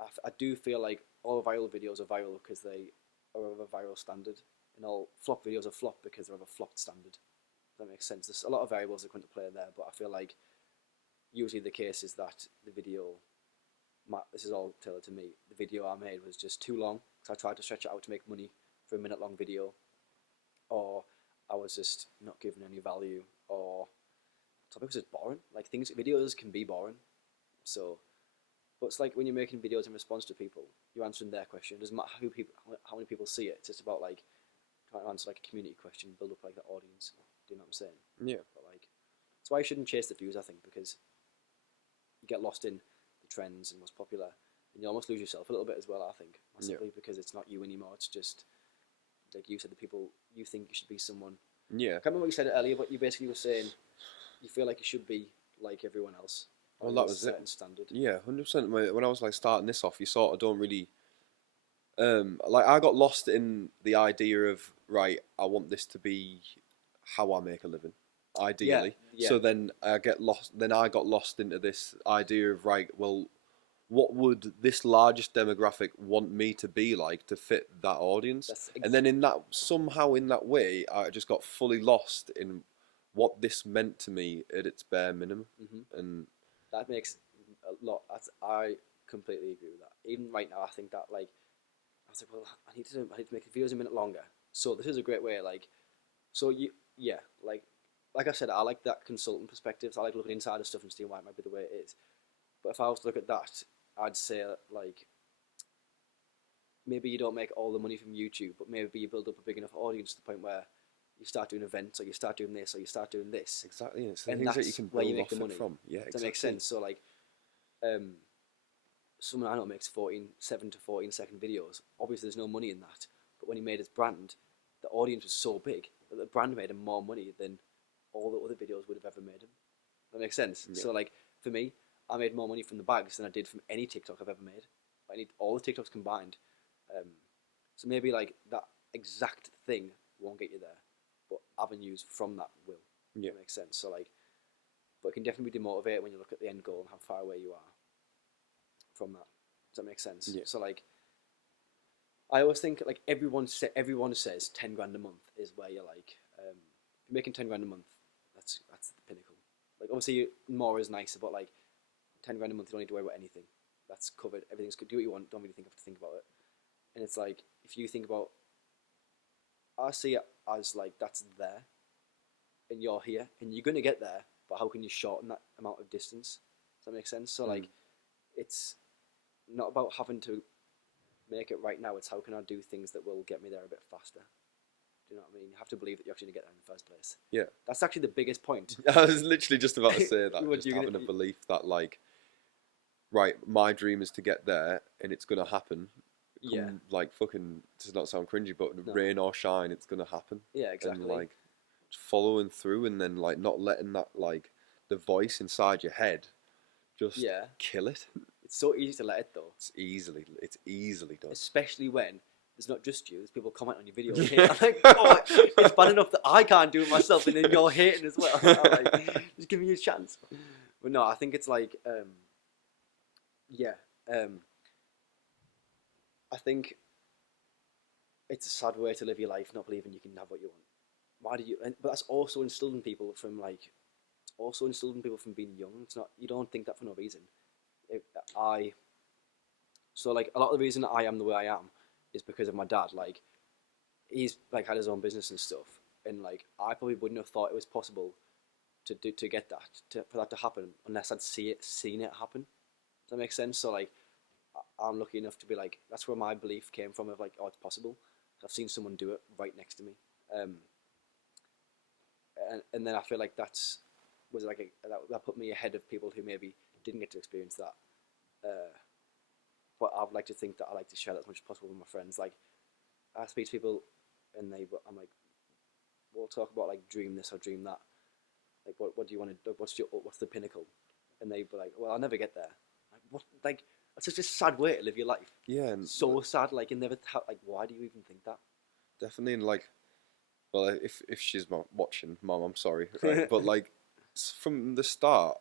I do feel like all viral videos are viral because they are of a viral standard, and all flop videos are flop because they're of a flopped standard. If that makes sense. There's a lot of variables that come into play there, but I feel like usually the case is that the video. This is all tailored to me. The video I made was just too long, so I tried to stretch it out to make money for a minute-long video, or I was just not given any value, or topic was just boring. Like, videos can be boring. So, but it's like when you're making videos in response to people, you're answering their question. It doesn't matter how many people see it. It's just about like trying to answer like a community question, build up like the audience. Do you know what I'm saying? Yeah. But like, that's why you shouldn't chase the views, I think, because you get lost in the trends and what's popular, and you almost lose yourself a little bit as well. I think massively because it's not you anymore. It's just like you said, the people you think you should be someone. Yeah. I can't remember what you said earlier, but you basically were saying you feel like you should be like everyone else. Well, that was a certain standard. Yeah, 100%. When I was like starting this off, you sort of don't really. Like I got lost in the idea of right. I want this to be how I make a living, ideally. Yeah. So then I get lost. Then I got lost into this idea of right. Well, what would this largest demographic want me to be like to fit that audience? And then in that way, I just got fully lost in what this meant to me at its bare minimum. Mm-hmm. And that makes a lot. I completely agree with that. Even right now, I think that like I was like, well, I need to make the videos a minute longer. So this is a great way. Like, so like I said, I like that consultant perspective. So I like looking inside of stuff and seeing why it might be the way it is. But if I was to look at that, I'd say like maybe you don't make all the money from YouTube, but maybe you build up a big enough audience to the point where you start doing events, or you start doing this, or you start doing this. Exactly, it's the things that you can build where you make the money from. Yeah, exactly. Does that make sense? So like, someone I know makes 7 to 14 second videos. Obviously, there's no money in that. But when he made his brand, the audience was so big that the brand made him more money than all the other videos would have ever made him. That makes sense. Yeah. So like for me, I made more money from the bags than I did from any TikTok I've ever made. I need all the TikToks combined. So maybe like that exact thing won't get you there, but avenues from that will. Yeah. That makes sense. So like, but it can definitely be demotivated when you look at the end goal and how far away you are from that. Does that make sense? Yeah. So like, I always think like everyone says 10 grand a month is where you're like, if you're making 10 grand a month, that's the pinnacle. Like obviously more is nicer, but like 10 grand a month, you don't need to worry about anything. That's covered. Everything's good. Do what you want. Don't really have to think about it. And it's like, if you think about, I see it as like, that's there, and you're here, and you're going to get there, but how can you shorten that amount of distance? Does that make sense? So like, it's not about having to make it right now, it's how can I do things that will get me there a bit faster. Do you know what I mean? You have to believe that you're actually going to get there in the first place. Yeah. That's actually the biggest point. I was literally just about to say that, just having a belief that like, right, my dream is to get there, and it's going to happen. Yeah. like fucking, does not sound cringy, but No. rain or shine, it's gonna happen. Yeah, exactly. And like following through, and then like not letting that like the voice inside your head just kill it. It's so easy to let it though. It's easily done. Especially when there's not just you, there's people comment on your video. I'm like, oh, it's bad enough that I can't do it myself, and then you're hating as well. I'm like, just give me a chance. But no, I think it's like, I think it's a sad way to live your life, not believing you can have what you want. Why do you? But that's also instilled in people from like, it's also instilled in people from being young. It's not, you don't think that for no reason. So like a lot of the reason I am the way I am is because of my dad. Like he's like had his own business and stuff, and like I probably wouldn't have thought it was possible to get that for that to happen unless I'd seen it happen. Does that make sense? So like I'm lucky enough to be like, that's where my belief came from of like, oh, it's possible. I've seen someone do it right next to me, and then I feel like that put me ahead of people who maybe didn't get to experience that. But I'd like to think that I like to share that as much as possible with my friends. Like I speak to people, and I'm like, we'll talk about like dream this or dream that. Like what do you want to? What's the pinnacle? And they'd be like, well, I'll never get there. Like what? Like that's such a sad way to live your life. Yeah, and so sad. Like you never like. Why do you even think that? Definitely, and like, well, if she's watching, Mom, I'm sorry, right? But like, from the start,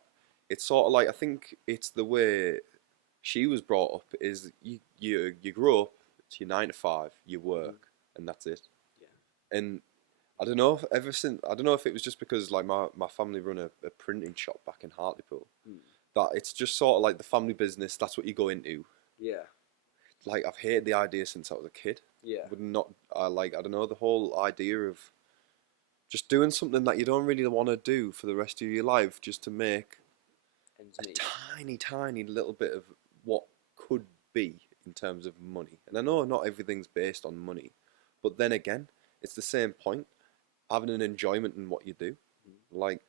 it's sort of like, I think it's the way she was brought up. Is you grow up, it's your 9 to 5, you work, and that's it. Yeah. And I don't know if I don't know if it was just because like my family run a printing shop back in Hartlepool, that it's just sort of like the family business. That's what you go into. Yeah. Like I've hated the idea since I was a kid. Yeah. Would not I don't know, the whole idea of just doing something that you don't really want to do for the rest of your life just to make a tiny little bit of what could be in terms of money. And I know not everything's based on money, but then again, it's the same point. Having an enjoyment in what you do. Like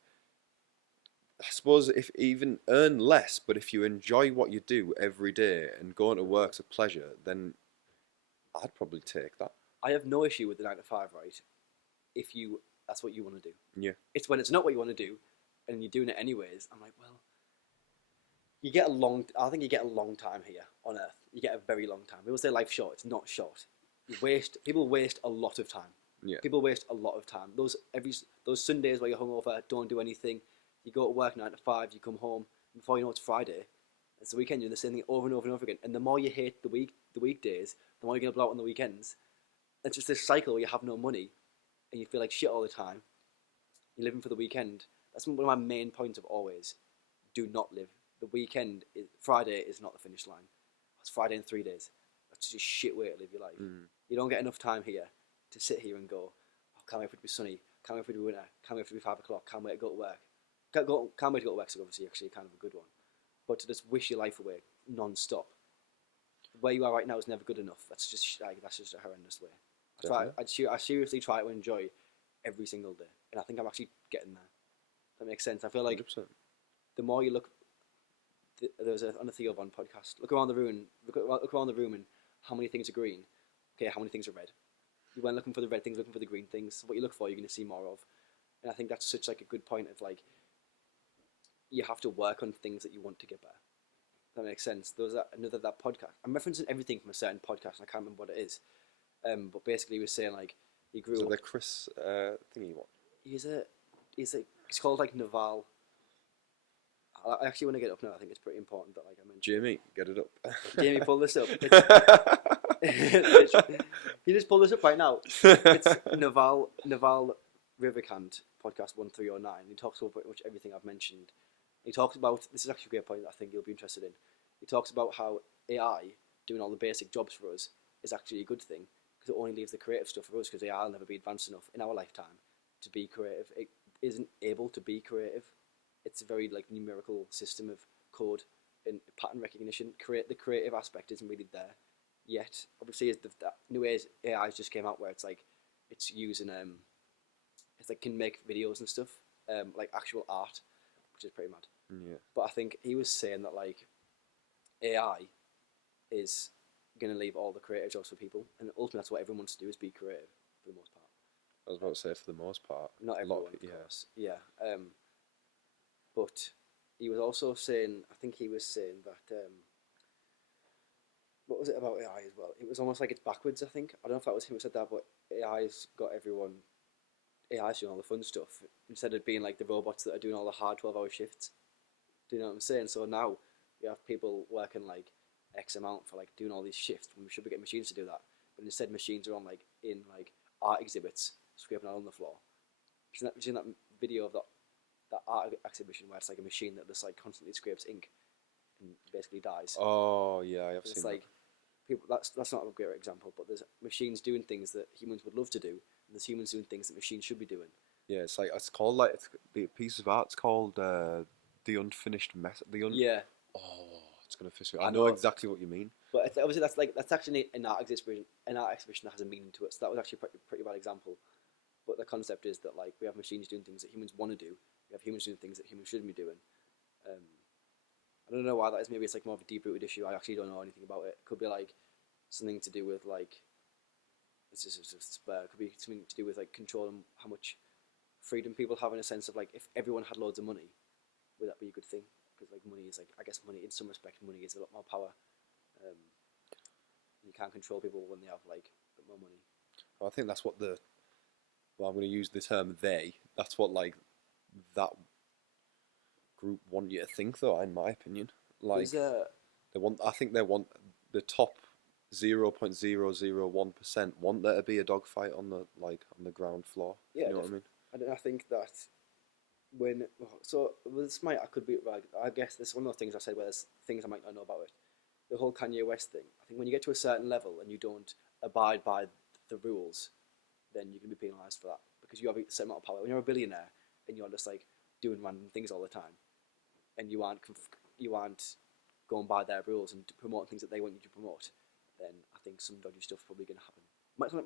I suppose if even earn less, but if you enjoy what you do every day and going to work's a pleasure, then I'd probably take that. I have no issue with the 9 to 5, right? If that's what you want to do. Yeah. It's when it's not what you want to do, and you're doing it anyways. I'm like, well, I think you get a long time here on Earth. You get a very long time. People say life's short. It's not short. People waste a lot of time. Yeah. People waste a lot of time. Those Sundays where you're hungover, don't do anything. You go to work 9 to 5. You come home. Before you know it's Friday. It's the weekend. You're doing the same thing over and over and over again. And the more you hate the weekdays, the more you're gonna blow out on the weekends. It's just this cycle where you have no money, and you feel like shit all the time. You're living for the weekend. That's one of my main points of always. Do not live. The weekend, Friday is not the finish line. It's Friday in 3 days. That's just a shit way to live your life. You don't get enough time here to sit here and go, oh, can't wait for it to be sunny, can't wait for it to be winter, can't wait for it to be 5 o'clock, can't wait to go to work. Can't wait to go to work, so obviously actually kind of a good one. But to just wish your life away non-stop. Where you are right now is never good enough. That's just a horrendous way. I seriously try to enjoy every single day, and I think I'm actually getting there. That makes sense. I feel like 100%. The more you look, there was on a Theo Von podcast. Look around the room. Look around the room, and how many things are green? Okay, how many things are red? You went looking for the red things, looking for the green things. What you look for, you're going to see more of. And I think that's such like a good point of like, you have to work on things that you want to get better. That makes sense. There was that podcast. I'm referencing everything from a certain podcast, and I can't remember what it is. But basically, he was saying like he grew up. The Chris thingy one? He's called like Naval. I actually want to get it up now. I think it's pretty important that like I mentioned. Jamie, get it up. Jamie, pull this up. He just pulled this up right now. It's Naval Rivercant podcast 1309. He talks about pretty much everything I've mentioned. He talks about, this is actually a great point that I think you'll be interested in. He talks about how AI doing all the basic jobs for us is actually a good thing, because it only leaves the creative stuff for us, because AI will never be advanced enough in our lifetime to be creative. It isn't able to be creative. It's a very like numerical system of code and pattern recognition. The creative aspect isn't really there yet. Obviously, that new AI just came out where it's like it's using it's like can make videos and stuff, like actual art, which is pretty mad. Yeah. But I think he was saying that like AI is going to leave all the creative jobs for people, and ultimately that's what everyone wants to do, is be creative for the most part. I was about to say for the most part. Not A lot everyone, of, of course. Yeah. But he was also saying, I think he was saying that, what was it about AI as well? It was almost like it's backwards, I think. I don't know if that was him who said that, but AI's got everyone, AI's doing all the fun stuff, instead of being like the robots that are doing all the hard 12-hour shifts. Do you know what I'm saying? So now you have people working like X amount for like doing all these shifts when we should be getting machines to do that. But instead machines are on like in like art exhibits, scraping out on the floor. Have you seen that video of that art exhibition where it's like a machine that just like constantly scrapes ink and basically dies? Oh yeah, I have It's seen like people. That's not a great example, but there's machines doing things that humans would love to do, and there's humans doing things that machines should be doing. that. Yeah, it's like it's called like it's the piece of art. It's called the unfinished mess. Yeah, Oh, it's gonna fish me. I I know know, exactly what you mean. but obviously that's actually an art exhibition. An art exhibition that has a meaning to it. So that was actually a pretty bad example. But the concept is that like we have machines doing things that humans want to do. We have humans doing things that humans shouldn't be doing. Um, I don't know why that is. Maybe it's like more of a deep-rooted issue. I actually don't know anything about it. It could be like something to do with like it could be something to do with like controlling how much freedom people have, in a sense of like if everyone had loads of money, would that be a good thing? Because like money is like, I guess money in some respect, money is a lot more power. Um, you can't control people when they have like a bit more money. I think that's what the. Well, I'm going to use the term they. That's what like that group want you to think, though. In my opinion, like they want. I think they want the top 0.001% want there to be a dogfight on the on the ground floor. yeah, You know what I mean? and I think that when so this might I could be like I guess this is one of the things I said where there's things I might not know about it. The whole Kanye West thing. I think when you get to a certain level and you don't abide by the rules, then you can be penalised for that because you have a certain amount of power. When you're a billionaire and you're just like doing random things all the time, and you aren't going by their rules and promoting things that they want you to promote, then I think some dodgy stuff's probably going to happen.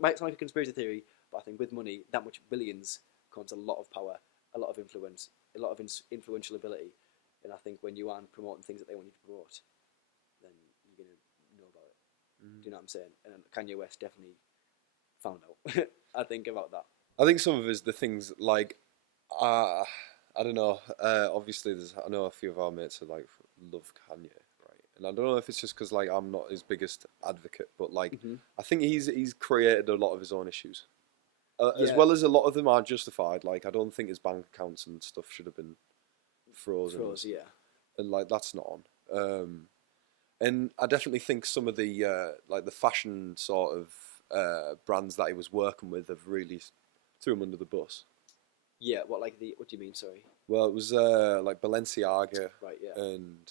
Might sound like a conspiracy theory, but I think with money, that much billions comes a lot of power, a lot of influence, a lot of influential ability, and I think when you aren't promoting things that they want you to promote, then you're going to know about it. Mm. Do you know what I'm saying? And Kanye West definitely found out. I think about that. I think some of the things like, uh, I don't know. Obviously, I know a few of our mates are like love Kanye, right? And I don't know if it's just because like I'm not his biggest advocate, but like I think he's created a lot of his own issues, as Yeah, well as a lot of them are justified. Like I don't think his bank accounts and stuff should have been frozen, froze. Yeah, and like that's not on. And I definitely think some of the like the fashion sort of brands that he was working with have really threw him under the bus. yeah. What do you mean? Sorry. Well, it was like Balenciaga Right. Yeah. and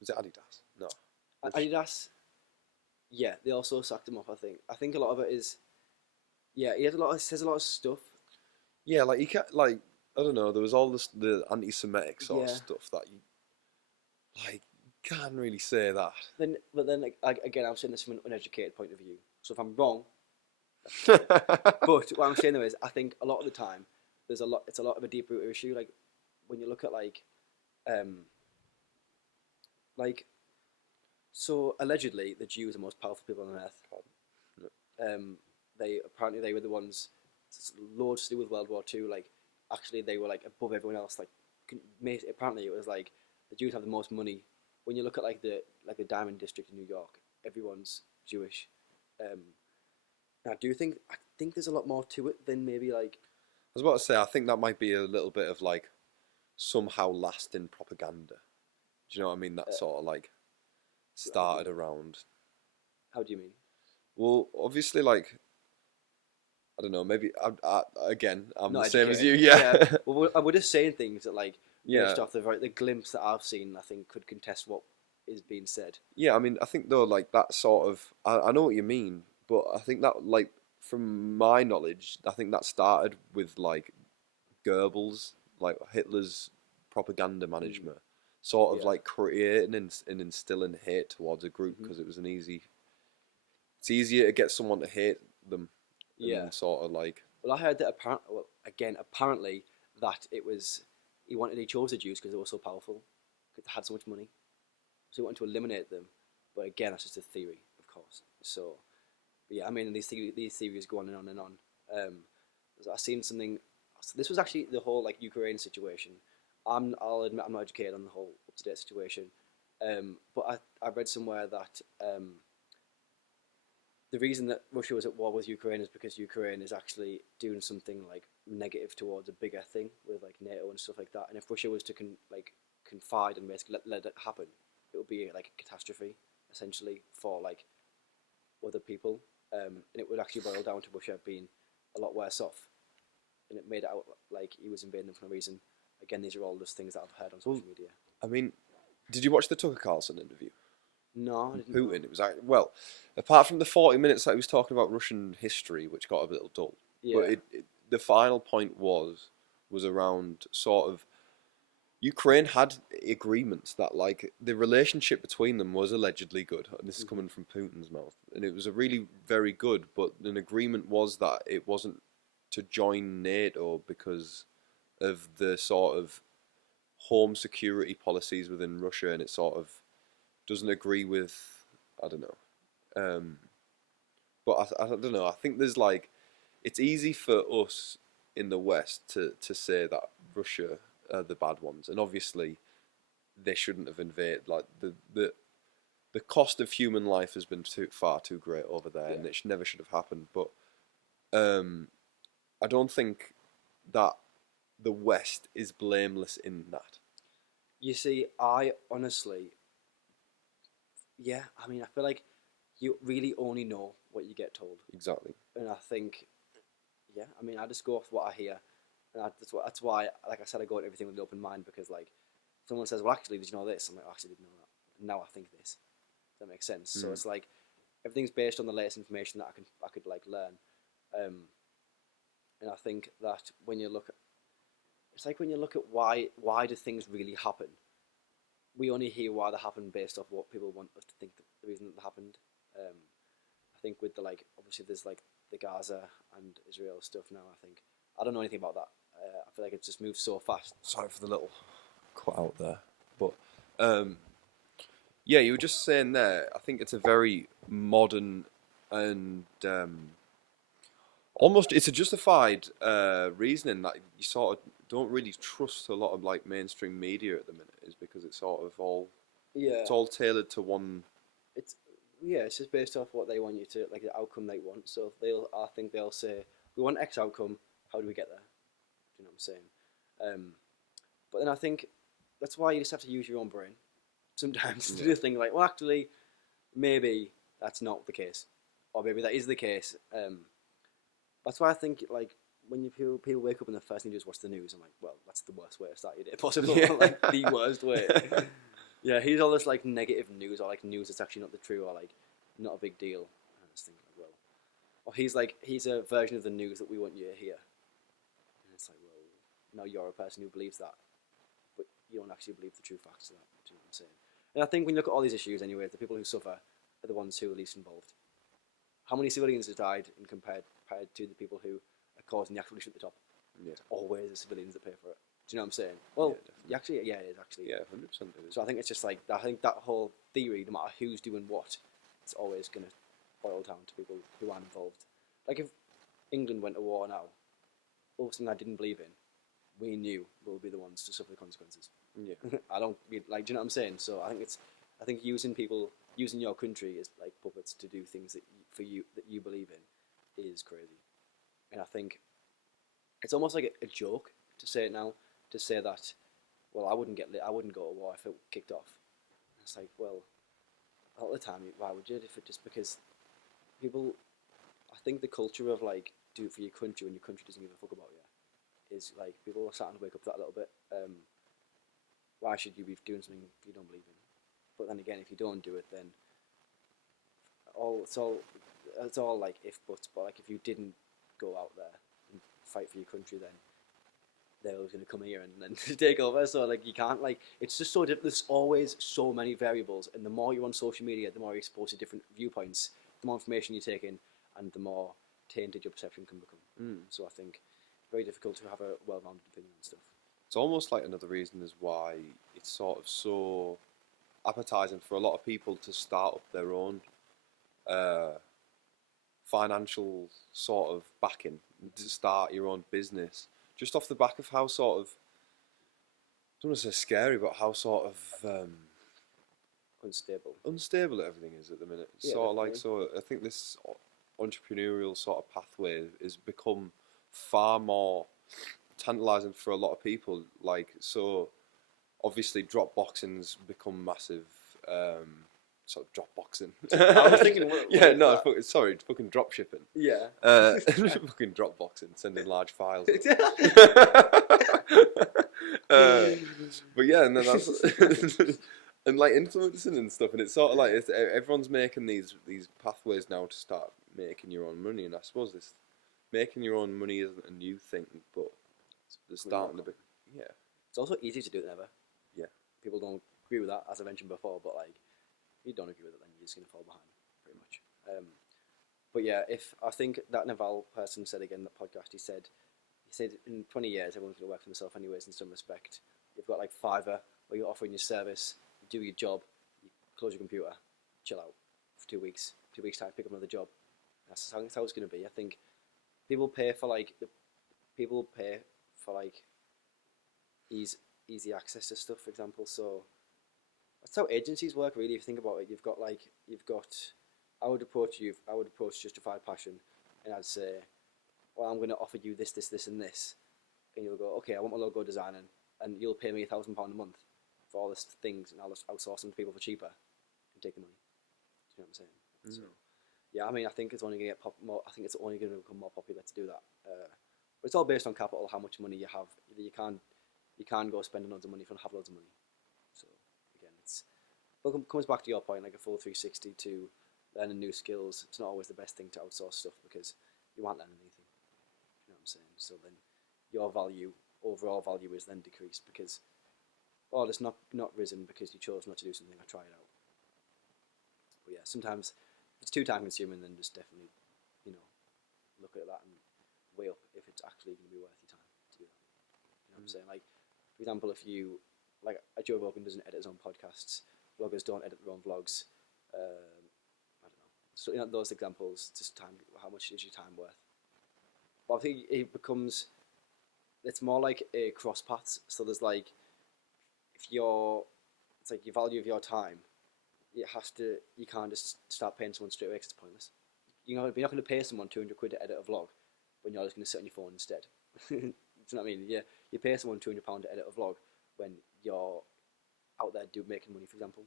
was it Adidas? No. Adidas. Yeah, they also sacked him off. I think. I think a lot of it is. Yeah, he has a lot. Says a lot of stuff. Yeah, like you can't like I don't know. There was all this the anti-Semitic sort of Yeah. stuff that you like can't really say that. But then, like again, I'm saying this from an uneducated point of view. So if I'm wrong, that's fine. But what I'm saying though is, I think a lot of the time, there's a lot. It's a lot of a deep rooted issue. Like when you look at um, like so allegedly the Jews are the most powerful people on earth. They were the ones loads to do with World War Two. Like actually, they were like above everyone else. Like apparently, it was like the Jews have the most money. When you look at like the Diamond District in New York, everyone's Jewish. Um, I think there's a lot more to it than maybe like I was about to say I think that might be a little bit of like somehow lasting propaganda. Do you know what I mean? That sort of like started around. how do you mean? Well, obviously, like I don't know. Maybe again, I'm Not the same as you. educated. Yeah, Yeah. Well, we're just saying things that like yeah, based off the glimpse that I've seen, I think could contest what is being said. yeah. I mean, I think though, like that sort of. I know what you mean, but I think that like from my knowledge, I think that started with like Goebbels, like Hitler's propaganda management, sort of Yeah. like creating and instilling hate towards a group Hmm. because it was an easy. It's easier to get someone to hate them, and Yeah. then sort of like. Well, I heard that apparently that he chose the Jews because they were so powerful, because they had so much money, so he wanted to eliminate them, But again, that's just a theory, of course. So, yeah, I mean, these theories go on and on and on. I've seen something. This was actually the whole like Ukraine situation. I'll admit I'm not educated on the whole up to date situation, but I read somewhere that the reason that Russia was at war with Ukraine is because Ukraine is actually doing something like negative towards a bigger thing with like NATO and stuff like that. And if Russia was to confide and basically let it happen, it would be like a catastrophe essentially for like other people, and it would actually boil down to Russia being a lot worse off. And it made it out like he was invading them for no reason. Again, these are all just things that I've heard on social media. I mean, did you watch the Tucker Carlson interview? No, I didn't. Putin. It was like, well, apart from the 40 minutes that he was talking about Russian history, which got a little dull, Yeah. but the final point was around sort of Ukraine had agreements that like the relationship between them was allegedly good, and this is coming from Putin's mouth, and it was a really very good, but an agreement was that it wasn't to join NATO because of the sort of home security policies within Russia, and it sort of doesn't agree with, I don't know, but I don't know. I think there's like, it's easy for us in the West to say that Russia are the bad ones, and obviously they shouldn't have invaded. Like the cost of human life has been far too great over there, and it never should have happened. But I don't think that the West is blameless in that. You see, I honestly, yeah, I mean, I feel like you really only know what you get told. Exactly. And I think, yeah, I mean, I just go off what I hear. And that's why, like I said, I go at everything with an open mind, because, like, someone says, well, actually, did you know this? I'm like, I actually didn't know that. And now I think this. Does that make sense? So it's like, everything's based on the latest information that I could like, learn. And I think that when you look at, it's like when you look at why do things really happen, we only hear why they happen based off what people want us to think that the reason that they happened. I think with the like, obviously there's like the Gaza and Israel stuff now. I think I don't know anything about that. I feel like it's just moved so fast. Sorry for the little cut out there, but yeah, you were just saying there. I think it's a very modern and almost it's a justified reasoning that you sort of don't really trust a lot of like mainstream media at the minute, is because it's sort of all it's all tailored to one. It's just based off what they want you to, like, the outcome they want. So I think they'll say, we want X outcome. How do we get there? Do you know what I'm saying? But then I think that's why you just have to use your own brain sometimes to do the thing like, well, actually, maybe that's not the case, or maybe that is the case. That's why I think, like, when people wake up and the first thing they do is watch the news, I'm like, well, that's the worst way to start your day possible. Like, the worst way. Yeah, here's all this like negative news, or like news that's actually not the true, or like not a big deal. And I just think, like, well, or he's a version of the news that we want you to hear. And it's like, well, now you're a person who believes that, but you don't actually believe the true facts of that. Do you know what I'm saying? And I think when you look at all these issues, anyway, the people who suffer are the ones who are least involved. How many civilians have died in compared to the people who are causing the actual issue at the top? Yeah. It's always the civilians that pay for it. Do you know what I'm saying? Well, it is actually. Yeah, 100%. So I think it's just like, I think that whole theory, no matter who's doing what, it's always going to boil down to people who aren't involved. Like, if England went to war now, all of a sudden I didn't believe in, we knew we'll be the ones to suffer the consequences. Yeah. I don't like. Do you know what I'm saying? So I think using your country as like puppets to do things that you believe in is crazy. And I think it's almost like a joke to say it now, to say that, well, I wouldn't go to war if it kicked off. And it's like, well, all the time, why would you? If it just because people, I think the culture of like, do it for your country when your country doesn't give a fuck about you, is like, people are starting to wake up to that a little bit. Why should you be doing something you don't believe in? But then again, if you don't do it, then it's all like if buts. But like, if you didn't go out there and fight for your country, then they're always going to come here and then take over. So like, you can't, like, it's just so different. There's always so many variables, and the more you're on social media, the more you're exposed to different viewpoints, the more information you take in, and the more tainted your perception can become. So I think it's very difficult to have a well-rounded opinion on stuff. It's almost like another reason is why it's sort of so appetizing for a lot of people to start up their own financial sort of backing to start your own business, just off the back of how sort of, I don't want to say scary, but how sort of unstable everything is at the minute. Yeah, sort of like, definitely. so I think this entrepreneurial sort of pathway has become far more tantalizing for a lot of people. Like, so obviously drop boxing's become massive. Sort of drop boxing. I was thinking, what yeah, is no, that? sorry, fucking drop shipping. Yeah. Fucking drop boxing, sending large files. But yeah, and then that's and like influencing and stuff, and it's sort of like everyone's making these pathways now to start making your own money, and I suppose this making your own money isn't a new thing, but it's starting to be, yeah. It's also easier to do than ever. Yeah. People don't agree with that, as I mentioned before, but like, if you don't agree with it, then you're just gonna fall behind, pretty much. But yeah, if I think that Naval person said again in that podcast, he said in 20 years everyone's gonna work for themselves anyways. In some respect, you've got like Fiverr where you're offering your service, you do your job, you close your computer, chill out for 2 weeks. 2 weeks time, pick up another job. That's how it's gonna be. I think people pay for like easy access to stuff, for example. So that's how agencies work, really. If you think about it, I would approach Justified Passion, and I'd say, well, I'm going to offer you this, this, this, and this, and you'll go, okay, I want my logo design, and you'll pay me £1,000 a month for all these things, and I'll just outsource them to people for cheaper and take the money. Do you know what I'm saying? Mm. So yeah, I mean, I think it's only going to get more. I think it's only going to become more popular to do that. But it's all based on capital, how much money you have. You can't go spending loads of money if you don't have loads of money. So again, it comes back to your point, like a full 360 to learning new skills. It's not always the best thing to outsource stuff because you aren't learning anything. You know what I'm saying? So then your overall value is then decreased because, well, it's not risen because you chose not to do something or try it out. But yeah, sometimes if it's too time consuming, then just definitely, look at that and weigh up if it's actually going to be worth your time to do that. You know what I'm saying? Like, for example, if you, like, Joe Rogan doesn't edit his own podcasts, vloggers don't edit their own vlogs. I don't know. So those examples, just time. How much is your time worth? But I think it's more like a cross paths. So there's like, it's like your value of your time. You can't just start paying someone straight away because it's pointless. You're not going to pay someone 200 quid to edit a vlog when you're just going to sit on your phone instead. Do you know what I mean? Yeah, you pay someone £200 to edit a vlog when you're out there making money, for example.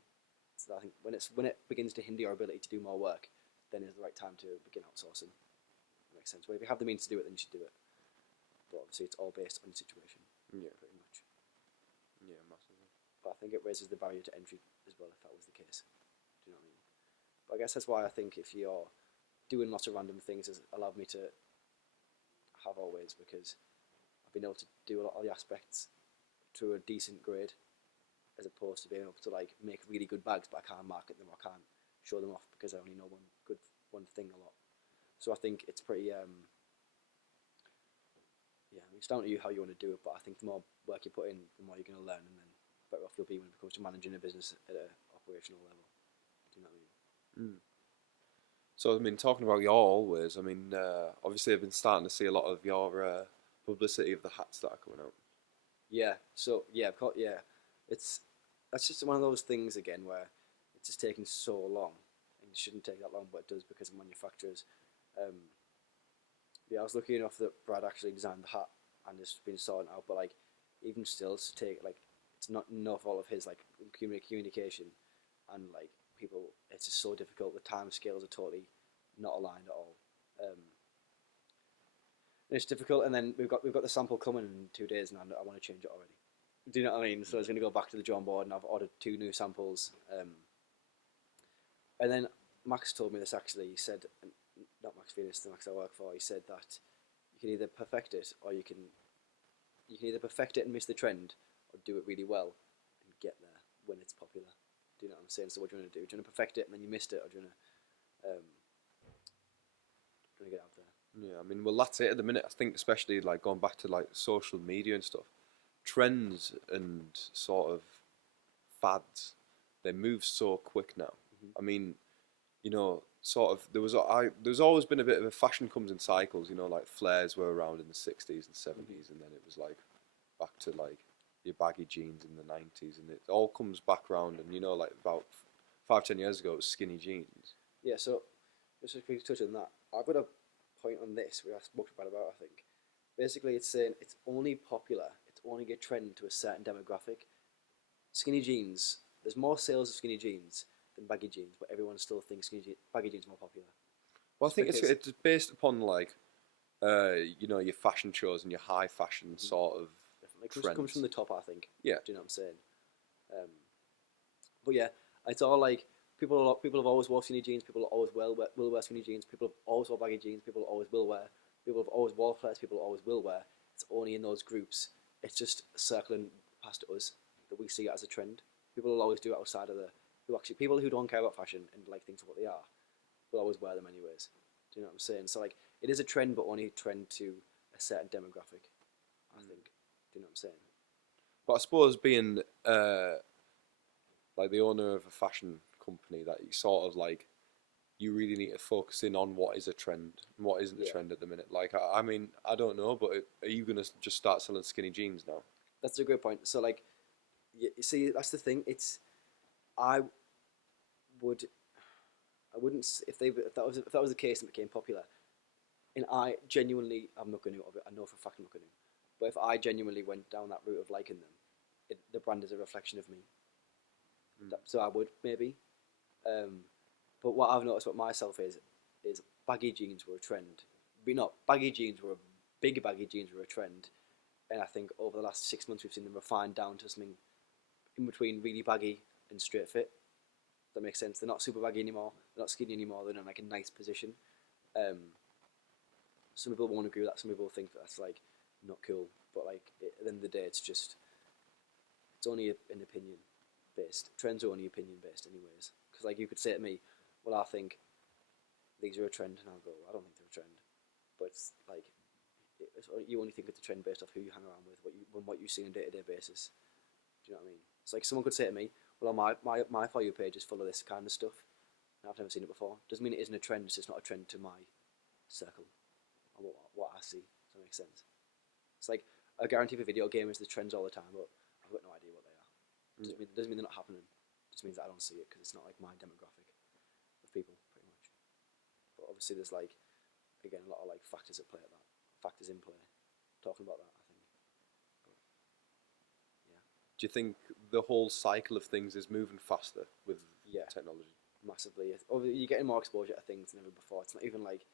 So I think when it begins to hinder your ability to do more work, then is the right time to begin outsourcing. That makes sense. Well, if you have the means to do it, then you should do it. But obviously, it's all based on your situation. Yeah, pretty much. Yeah, massively. But I think it raises the barrier to entry as well, if that was the case. Do you know what I mean? But I guess that's why I think if you're doing lots of random things has allowed me to have always, because I've been able to do a lot of the aspects to a decent grade, as opposed to being able to like make really good bags, but I can't market them, or I can't show them off because I only know one thing a lot. So I think it's pretty yeah, I mean, it's down to you how you want to do it, but I think the more work you put in, the more you're going to learn, and then better off you'll be when it comes to managing a business at an operational level. Do you know what I mean? Mm. So I mean, talking about your always, I mean, obviously I've been starting to see a lot of your publicity of the hats that are coming out. Yeah. So yeah, that's just one of those things again where it's just taking so long, and it shouldn't take that long, but it does because of manufacturers. Yeah, I was lucky enough that Brad actually designed the hat and it's been sorted out, but like even still, it's take like it's not enough all of his like communication and like people. It's just so difficult. The time scales are totally not aligned at all. It's difficult, and then we've got the sample coming in 2 days, and I want to change it already. Do you know what I mean? So I was going to go back to the drawing board, and I've ordered 2 new samples. And then Max told me this actually. He said, not Max Phoenix, the Max I work for. He said that you can either perfect it, or you can either perfect it and miss the trend, or do it really well and get there when it's popular. Do you know what I'm saying? So what do you want to do? Do you want to perfect it and then you missed it, or do you want to get out there? Yeah, I mean, well, that's it at the minute. I think, especially like going back to like social media and stuff, trends and sort of fads, they move so quick now. Mhm. I mean, you know, sort of there's always been a bit of a fashion comes in cycles. You know, like flares were around in the 60s and 70s, and then it was like back to like your baggy jeans in the 90s, and it all comes back around. And you know, like about 5-10 years ago, it was skinny jeans. Yeah, so just to quickly touch on that, I've got a point on this we I spoke about I think. Basically, it's saying it's only popular, it's only a trend to a certain demographic. Skinny jeans, there's more sales of skinny jeans than baggy jeans, but everyone still thinks baggy jeans are more popular. Well, I Just think it's because, it's based upon like you know, your fashion shows and your high fashion sort of it comes from trends. the top, I think. Yeah. Do you know what I'm saying? Um, but yeah, it's all like people have always worn skinny jeans. People always will wear skinny jeans. People have always worn baggy jeans. People always will wear. People have always worn flares. People always will wear. It's only in those groups. It's just circling past us that we see it as a trend. People will always do it outside of the people who don't care about fashion and like things for what they are will always wear them anyways. Do you know what I'm saying? So like it is a trend, but only a trend to a certain demographic. I think. Do you know what I'm saying? But I suppose being like the owner of a fashion company, that you sort of like you really need to focus in on what is a trend and what isn't a Yeah. trend at the minute. Like I mean, I don't know, but are you gonna just start selling skinny jeans now? That's a great point. So like, you see, that's the thing. I would I wouldn't if that was the case and became popular, and I genuinely I'm not going to. I know for a fact I'm not going to. But if I genuinely went down that route of liking them, the brand is a reflection of me. So I would maybe. But what I've noticed about myself is baggy jeans were a trend. But not baggy jeans were big baggy jeans were a trend, and I think over the last 6 months we've seen them refined down to something in between really baggy and straight fit. That makes sense. They're not super baggy anymore. They're not skinny anymore. They're in like a nice position. Um, some people won't agree with that. Some people think that's like not cool. But like at the end of the day, it's only an opinion based. Trends are only opinion based, anyways. Because like you could say to me, well, I think these are a trend, and I'll go, I don't think they're a trend. But it's like you only think it's a trend based off who you hang around with, what you see on a day to day basis. Do you know what I mean? It's like someone could say to me, well, my For You page is full of this kind of stuff, and I've never seen it before. Doesn't mean it isn't a trend. It's just not a trend to my circle or what I see. Does that make sense? It's like I guarantee for video gamers, there's trends all the time, but I've got no idea what they are. Doesn't mean they're not happening. It just means that I don't see it because it's not like my demographic of people, pretty much. But obviously, there's like again a lot of like factors at play at that, factors in play. Talking about that, I think. But, yeah. Do you think the whole cycle of things is moving faster with Yeah, technology? massively. You're getting more exposure to things than ever before. It's not even like,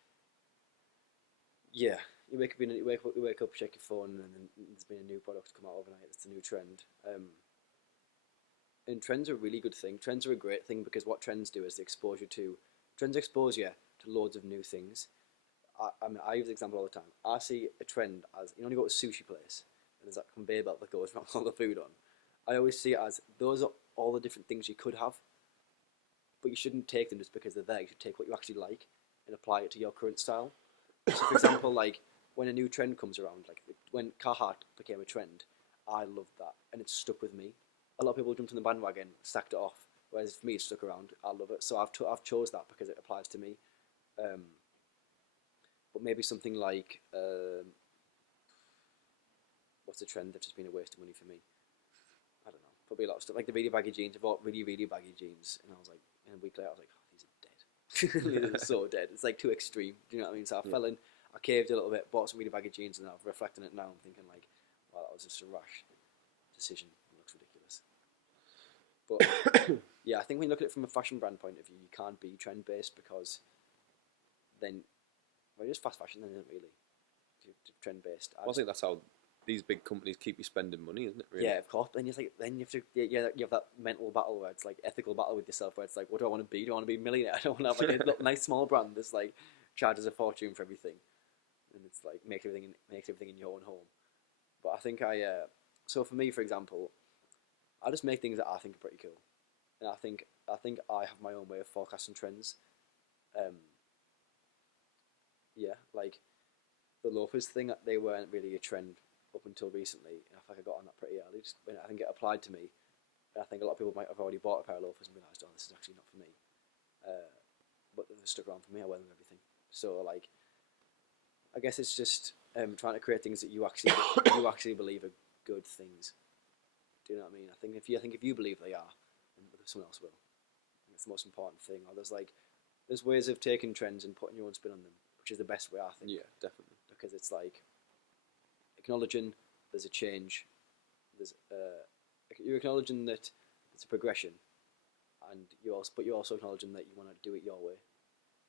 yeah, you wake up, check your phone, and then there's been a new product come out overnight. It's a new trend. And trends are a really good thing. Trends are a great thing because what trends do is they expose you to trends expose you to loads of new things. I use the example all the time. I see a trend as you go to a sushi place and there's that conveyor belt that goes around all the food on. I always see it as those are all the different things you could have, but you shouldn't take them just because they're there. You should take what you actually like and apply it to your current style. So, for example, like when a new trend comes around, like when Carhartt became a trend, I loved that and it stuck with me. A lot of people jumped on the bandwagon, sacked it off, whereas for me it stuck around. I love it, so I've chose that because it applies to me. Um, but maybe something like what's a trend that's just been a waste of money for me? I don't know. Probably a lot of stuff like the really baggy jeans. I bought really baggy jeans, and I was like, and a week later, I was like, oh, these are dead. These are so dead. It's like too extreme. Do you know what I mean? So I fell in. I caved a little bit, bought some really baggy jeans, and I'm reflecting it now. I'm thinking like, wow, that was just a rash decision. It looks ridiculous. But yeah, I think when you look at it from a fashion brand point of view, you can't be trend based because then well, it's fast fashion, then isn't it really? Trend based. Well, I think that's how these big companies keep you spending money, isn't it? Really? Yeah, of course. Then then you have to you have that mental battle where it's like ethical battle with yourself, where it's like, what do I want to be? Do I want to be a millionaire? I don't want to have like a nice small brand that's like charges a fortune for everything, and it's like makes everything in your own home. But I think so for me, for example, I just make things that I think are pretty cool, and I think I have my own way of forecasting trends. Um, yeah, like the loafers thing, they weren't really a trend up until recently, and I feel like I got on that pretty early. Just when I think it applied to me, I think a lot of people might have already bought a pair of loafers and realised, oh, this is actually not for me. But they've stuck around for me. I wear them and everything. So like, I guess it's just trying to create things that you actually believe are good things. Do you know what I mean? I think if you believe they are, then someone else will. And it's the most important thing. Or there's ways of taking trends and putting your own spin on them, which is the best way, I think. Yeah, definitely. Because it's like acknowledging there's a change. You're acknowledging that it's a progression, and you're also acknowledging that you want to do it your way.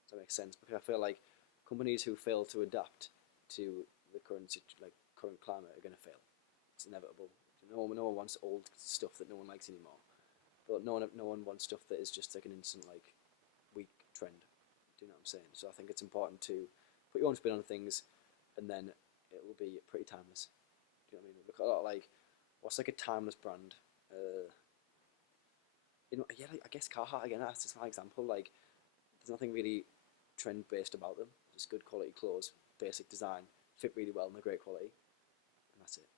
Does that make sense? Because I feel like companies who fail to adapt to the current climate are going to fail. It's inevitable. No one wants old stuff that no one likes anymore. But no one wants stuff that is just like an instant weak trend. Do you know what I'm saying? So I think it's important to put your own spin on things, and then it will be pretty timeless. Do you know what I mean? Look at a lot what's like a timeless brand. I guess Carhartt again. That's just my example. Like, there's nothing really trend based about them. Just good quality clothes, basic design, fit really well, and they're great quality, and that's it.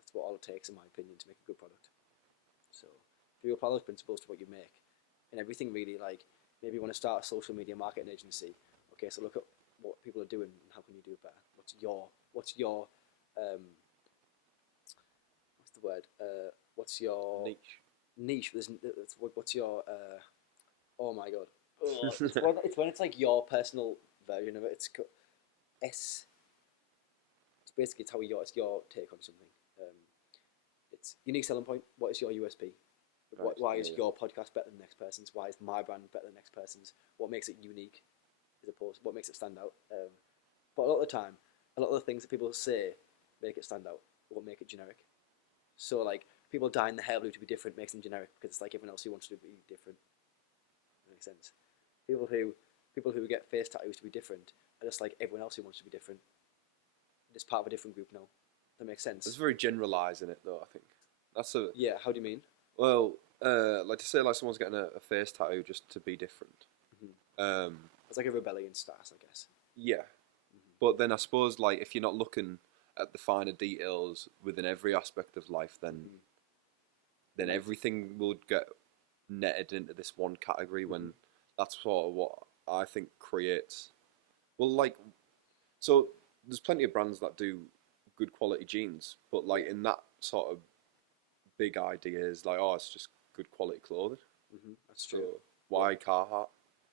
That's what all it takes, in my opinion, to make a good product. So, if you apply those principles to what you make, and everything really, like, maybe you want to start a social media marketing agency. Okay, so look at what people are doing and how can you do it better. What's your what's the word? What's your niche? What's your oh my god. It's when it's like your personal version of it. It's basically it's your take on something. It's unique selling point. What is your USP? Right, Why is your podcast better than the next person's? Why is my brand better than the next person's? What makes it unique, as opposed what makes it stand out? But a lot of the time, a lot of the things that people say make it stand out or make it generic. So like people dyeing the hair blue to be different makes them generic because it's like everyone else who wants to be different. That makes sense. People who get face tattoos to be different are just like everyone else who wants to be different. Just part of a different group now. That makes sense. It's very generalising it though. I think that's a Yeah. How do you mean? well, like to say like someone's getting a face tattoo just to be different. Mm-hmm. It's like a rebellion stance, I guess. Yeah, but then I suppose like if you're not looking at the finer details within every aspect of life, then everything would get netted into this one category when that's sort of what I think creates. Well, like, so there's plenty of brands that do good quality jeans, but like in that sort of big idea is like, oh, it's just good quality clothing. That's So true. why Carhartt?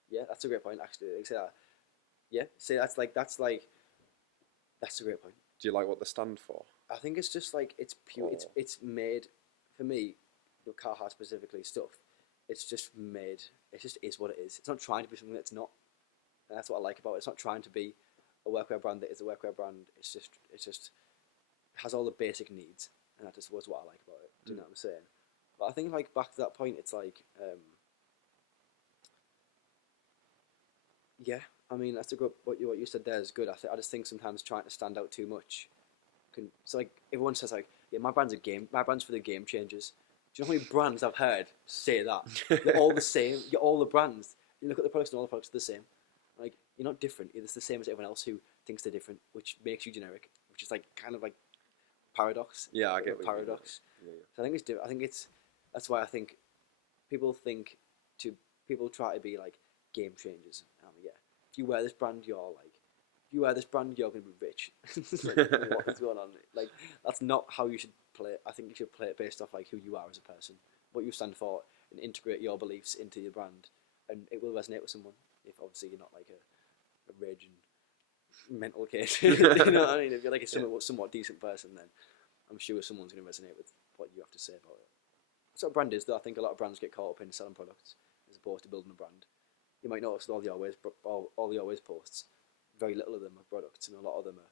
Yeah, that's a great point. Actually, like, say that. Yeah, see, that's a great point. Do you like what they stand for? I think it's just like it's pure. It's made for me. Carhartt specifically stuff. It's just made. It just is what it is. It's not trying to be something that's not. And that's what I like about it. It's not trying to be a workwear brand that is a workwear brand. It's just has all the basic needs, and that just was what I like about it. Do you know what I'm saying? But I think like back to that point, it's like, yeah. I mean, that's a good. What you said there is good. I just think sometimes trying to stand out too much it's like everyone says like, yeah, my brand's for the game changers. Do you know how many brands I've heard say that? You're all the same. You're all the brands. You look at the products and all the products are the same. Like, you're not different. You're just the same as everyone else who thinks they're different, which makes you generic, which is like kind of like paradox. Yeah, I get paradox. Yeah. So I think it's different. I think that's why I think people try to be like game changers. Yeah, if you wear this brand, you're going to be rich. Like, what is going on? Like, that's not how you should play it. I think you should play it based off like who you are as a person, what you stand for, and integrate your beliefs into your brand, and it will resonate with someone. If obviously you're not like a raging mental case, you know what I mean? If you're like a somewhat decent person, then I'm sure someone's going to resonate with what you have to say about it. That's what a brand is, though. I think a lot of brands get caught up in selling products as opposed to building a brand. You might notice all the always posts. Very little of them are products, and a lot of them are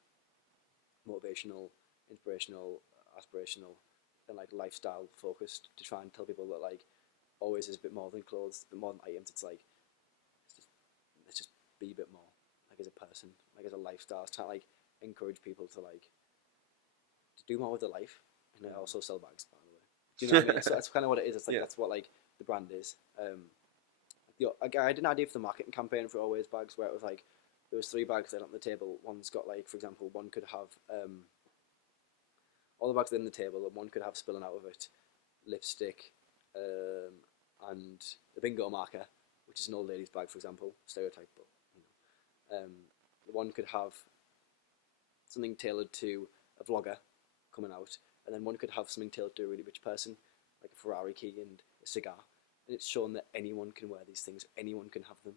motivational, inspirational, aspirational, and like lifestyle focused to try and tell people that like always is a bit more than clothes, a bit more than items. It's like let's just be a bit more like as a person, like as a lifestyle. It's trying to like encourage people to do more with their life, and also sell bags, by the way. Do you know what I mean? So that's kind of what it is. It's like that's what like the brand is. I did an idea for the marketing campaign for Always Bags where it was like there was 3 bags there on the table. One's got like, for example, one could have all the bags in the table, and one could have spilling out of it lipstick, and the bingo marker, which is an old lady's bag, for example, stereotype, but one could have something tailored to a vlogger coming out, and then one could have something tailored to a really rich person, like a Ferrari key and a cigar, and it's shown that anyone can wear these things, anyone can have them.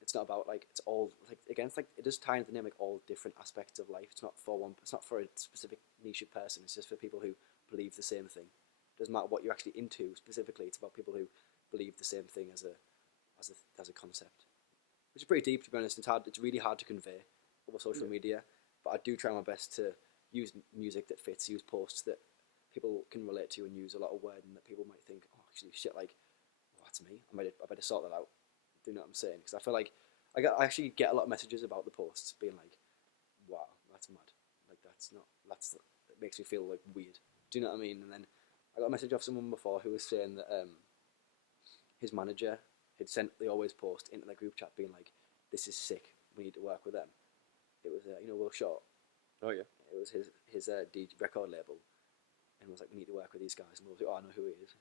It's not about like, it's all like, again, it's like, it does tie into the name, like all different aspects of life. It's not for one, it's not for a specific niche of person. It's just for people who believe the same thing. It doesn't matter what you're actually into specifically. It's about people who believe the same thing as a concept, which is pretty deep, to be honest. It's really hard to convey over social media, but I do try my best to use music that fits, use posts that people can relate to, and use a lot of wording that people might think, oh, actually, shit, like, oh, that's me. I better sort that out. Do you know what I'm saying? Because I feel like I actually get a lot of messages about the posts being like, wow, that's mad. Like, it makes me feel like weird. Do you know what I mean? And then I got a message off someone before who was saying that his manager had sent the Always post into the group chat being like, this is sick, we need to work with them. It was, Will Short. Oh, yeah. It was his DJ record label. And was like, we need to work with these guys. And Will was like, oh, I know who he is.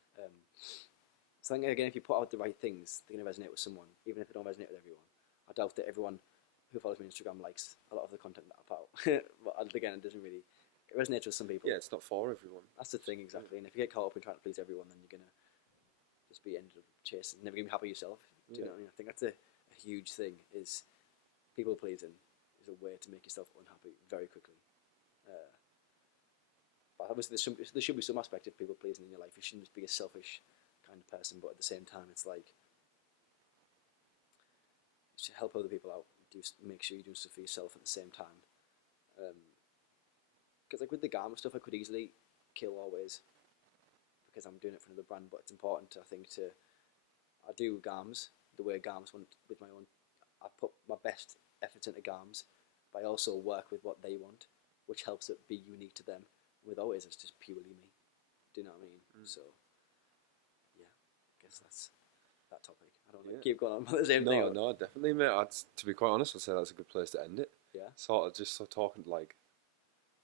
So I think, again, if you put out the right things, they're going to resonate with someone, even if they don't resonate with everyone. I doubt that everyone who follows me on Instagram likes a lot of the content that I put out. But again, it resonates with some people. Yeah, it's not for everyone. That's the thing, exactly. And if you get caught up in trying to please everyone, then you're going to just be ended up chasing, never going to be happy yourself. Do you know what I mean? I think that's a huge thing, is people pleasing is a way to make yourself unhappy very quickly. But obviously there should be some aspect of people pleasing in your life. You shouldn't just be a selfish kind of person, but at the same time, it's like, you should help other people out. Make sure you do stuff for yourself at the same time. Because like with the Garmin stuff, I could easily kill Always because I'm doing it for another brand. But it's important, I think, I do Garms the way Garms want with my own. I put my best efforts into Garms, but I also work with what they want, which helps it be unique to them. With Always, it's just purely me. Do you know what I mean? So, yeah, I guess that's that topic. I don't want to keep going on about the same thing. No, definitely, mate. To be quite honest, I'd say that's a good place to end it. Yeah. Sort of just talking like,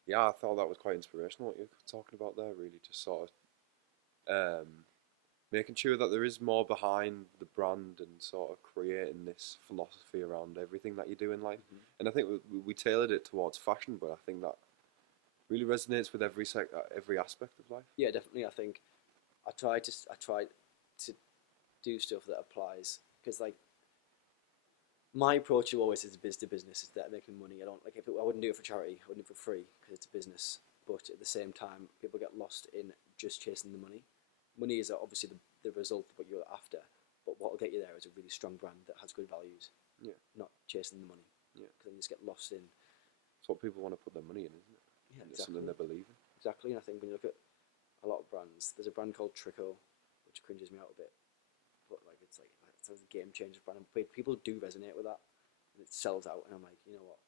yeah, I thought that was quite inspirational what you're talking about there. Really, just sort of making sure that there is more behind the brand and sort of creating this philosophy around everything that you do in life. And I think we tailored it towards fashion, but I think that really resonates with every aspect of life. Yeah, definitely. I think I try to do stuff that applies, because like my approach to Always is business. Is that making money? I wouldn't do it for charity. I wouldn't do it for free because it's a business. But at the same time, people get lost in just chasing the money. Money is obviously the result of what you're after, but what will get you there is a really strong brand that has good values. Yeah. Not chasing the money. Yeah. Because then you just get lost in. It's what people want to put their money in, isn't it? Yeah, and exactly. It's something they believe in. Exactly, and I think when you look at a lot of brands, there's a brand called Trico, which cringes me out a bit, but like it's a game changer brand. People do resonate with that, and it sells out. And I'm like, you know what?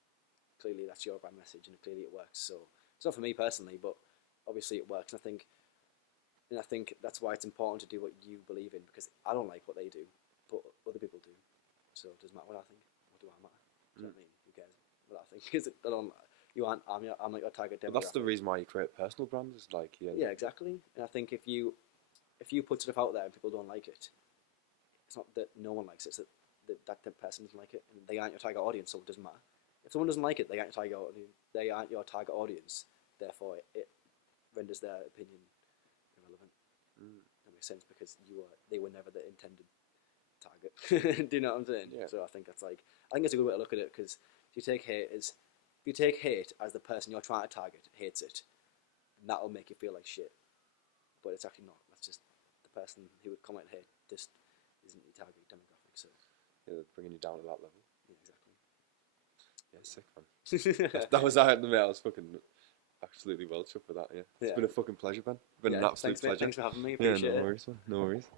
Clearly, that's your brand message, and clearly it works. So it's not for me personally, but obviously it works. And I think that's why it's important to do what you believe in, because I don't like what they do, but other people do. So it doesn't matter what I think. What do I matter? Do you know what I mean? Who cares what I think? Because I'm like your target demographic. But that's the reason why you create personal brands. Is like, yeah, exactly. And I think if you put stuff out there and people don't like it, it's not that no one likes it. It's that person doesn't like it, and they aren't your target audience, so it doesn't matter. If someone doesn't like it, they aren't your target audience. Therefore, it renders their opinion irrelevant. That makes sense, because they were never the intended target. Do you know what I'm saying? Yeah. So I think it's a good way to look at it, because if you take hate as the person you're trying to target hates it, that'll make you feel like shit. But it's actually not. That's just the person who would comment hate just isn't your target demographic. So yeah, they're bringing you down to that level. Yeah, exactly. Yeah, sick, man. that was I was fucking absolutely well chuffed with that. Yeah, it's been a fucking pleasure, Ben. Been an absolute pleasure. Thanks for having me. Appreciate no it. worries, man. No worries.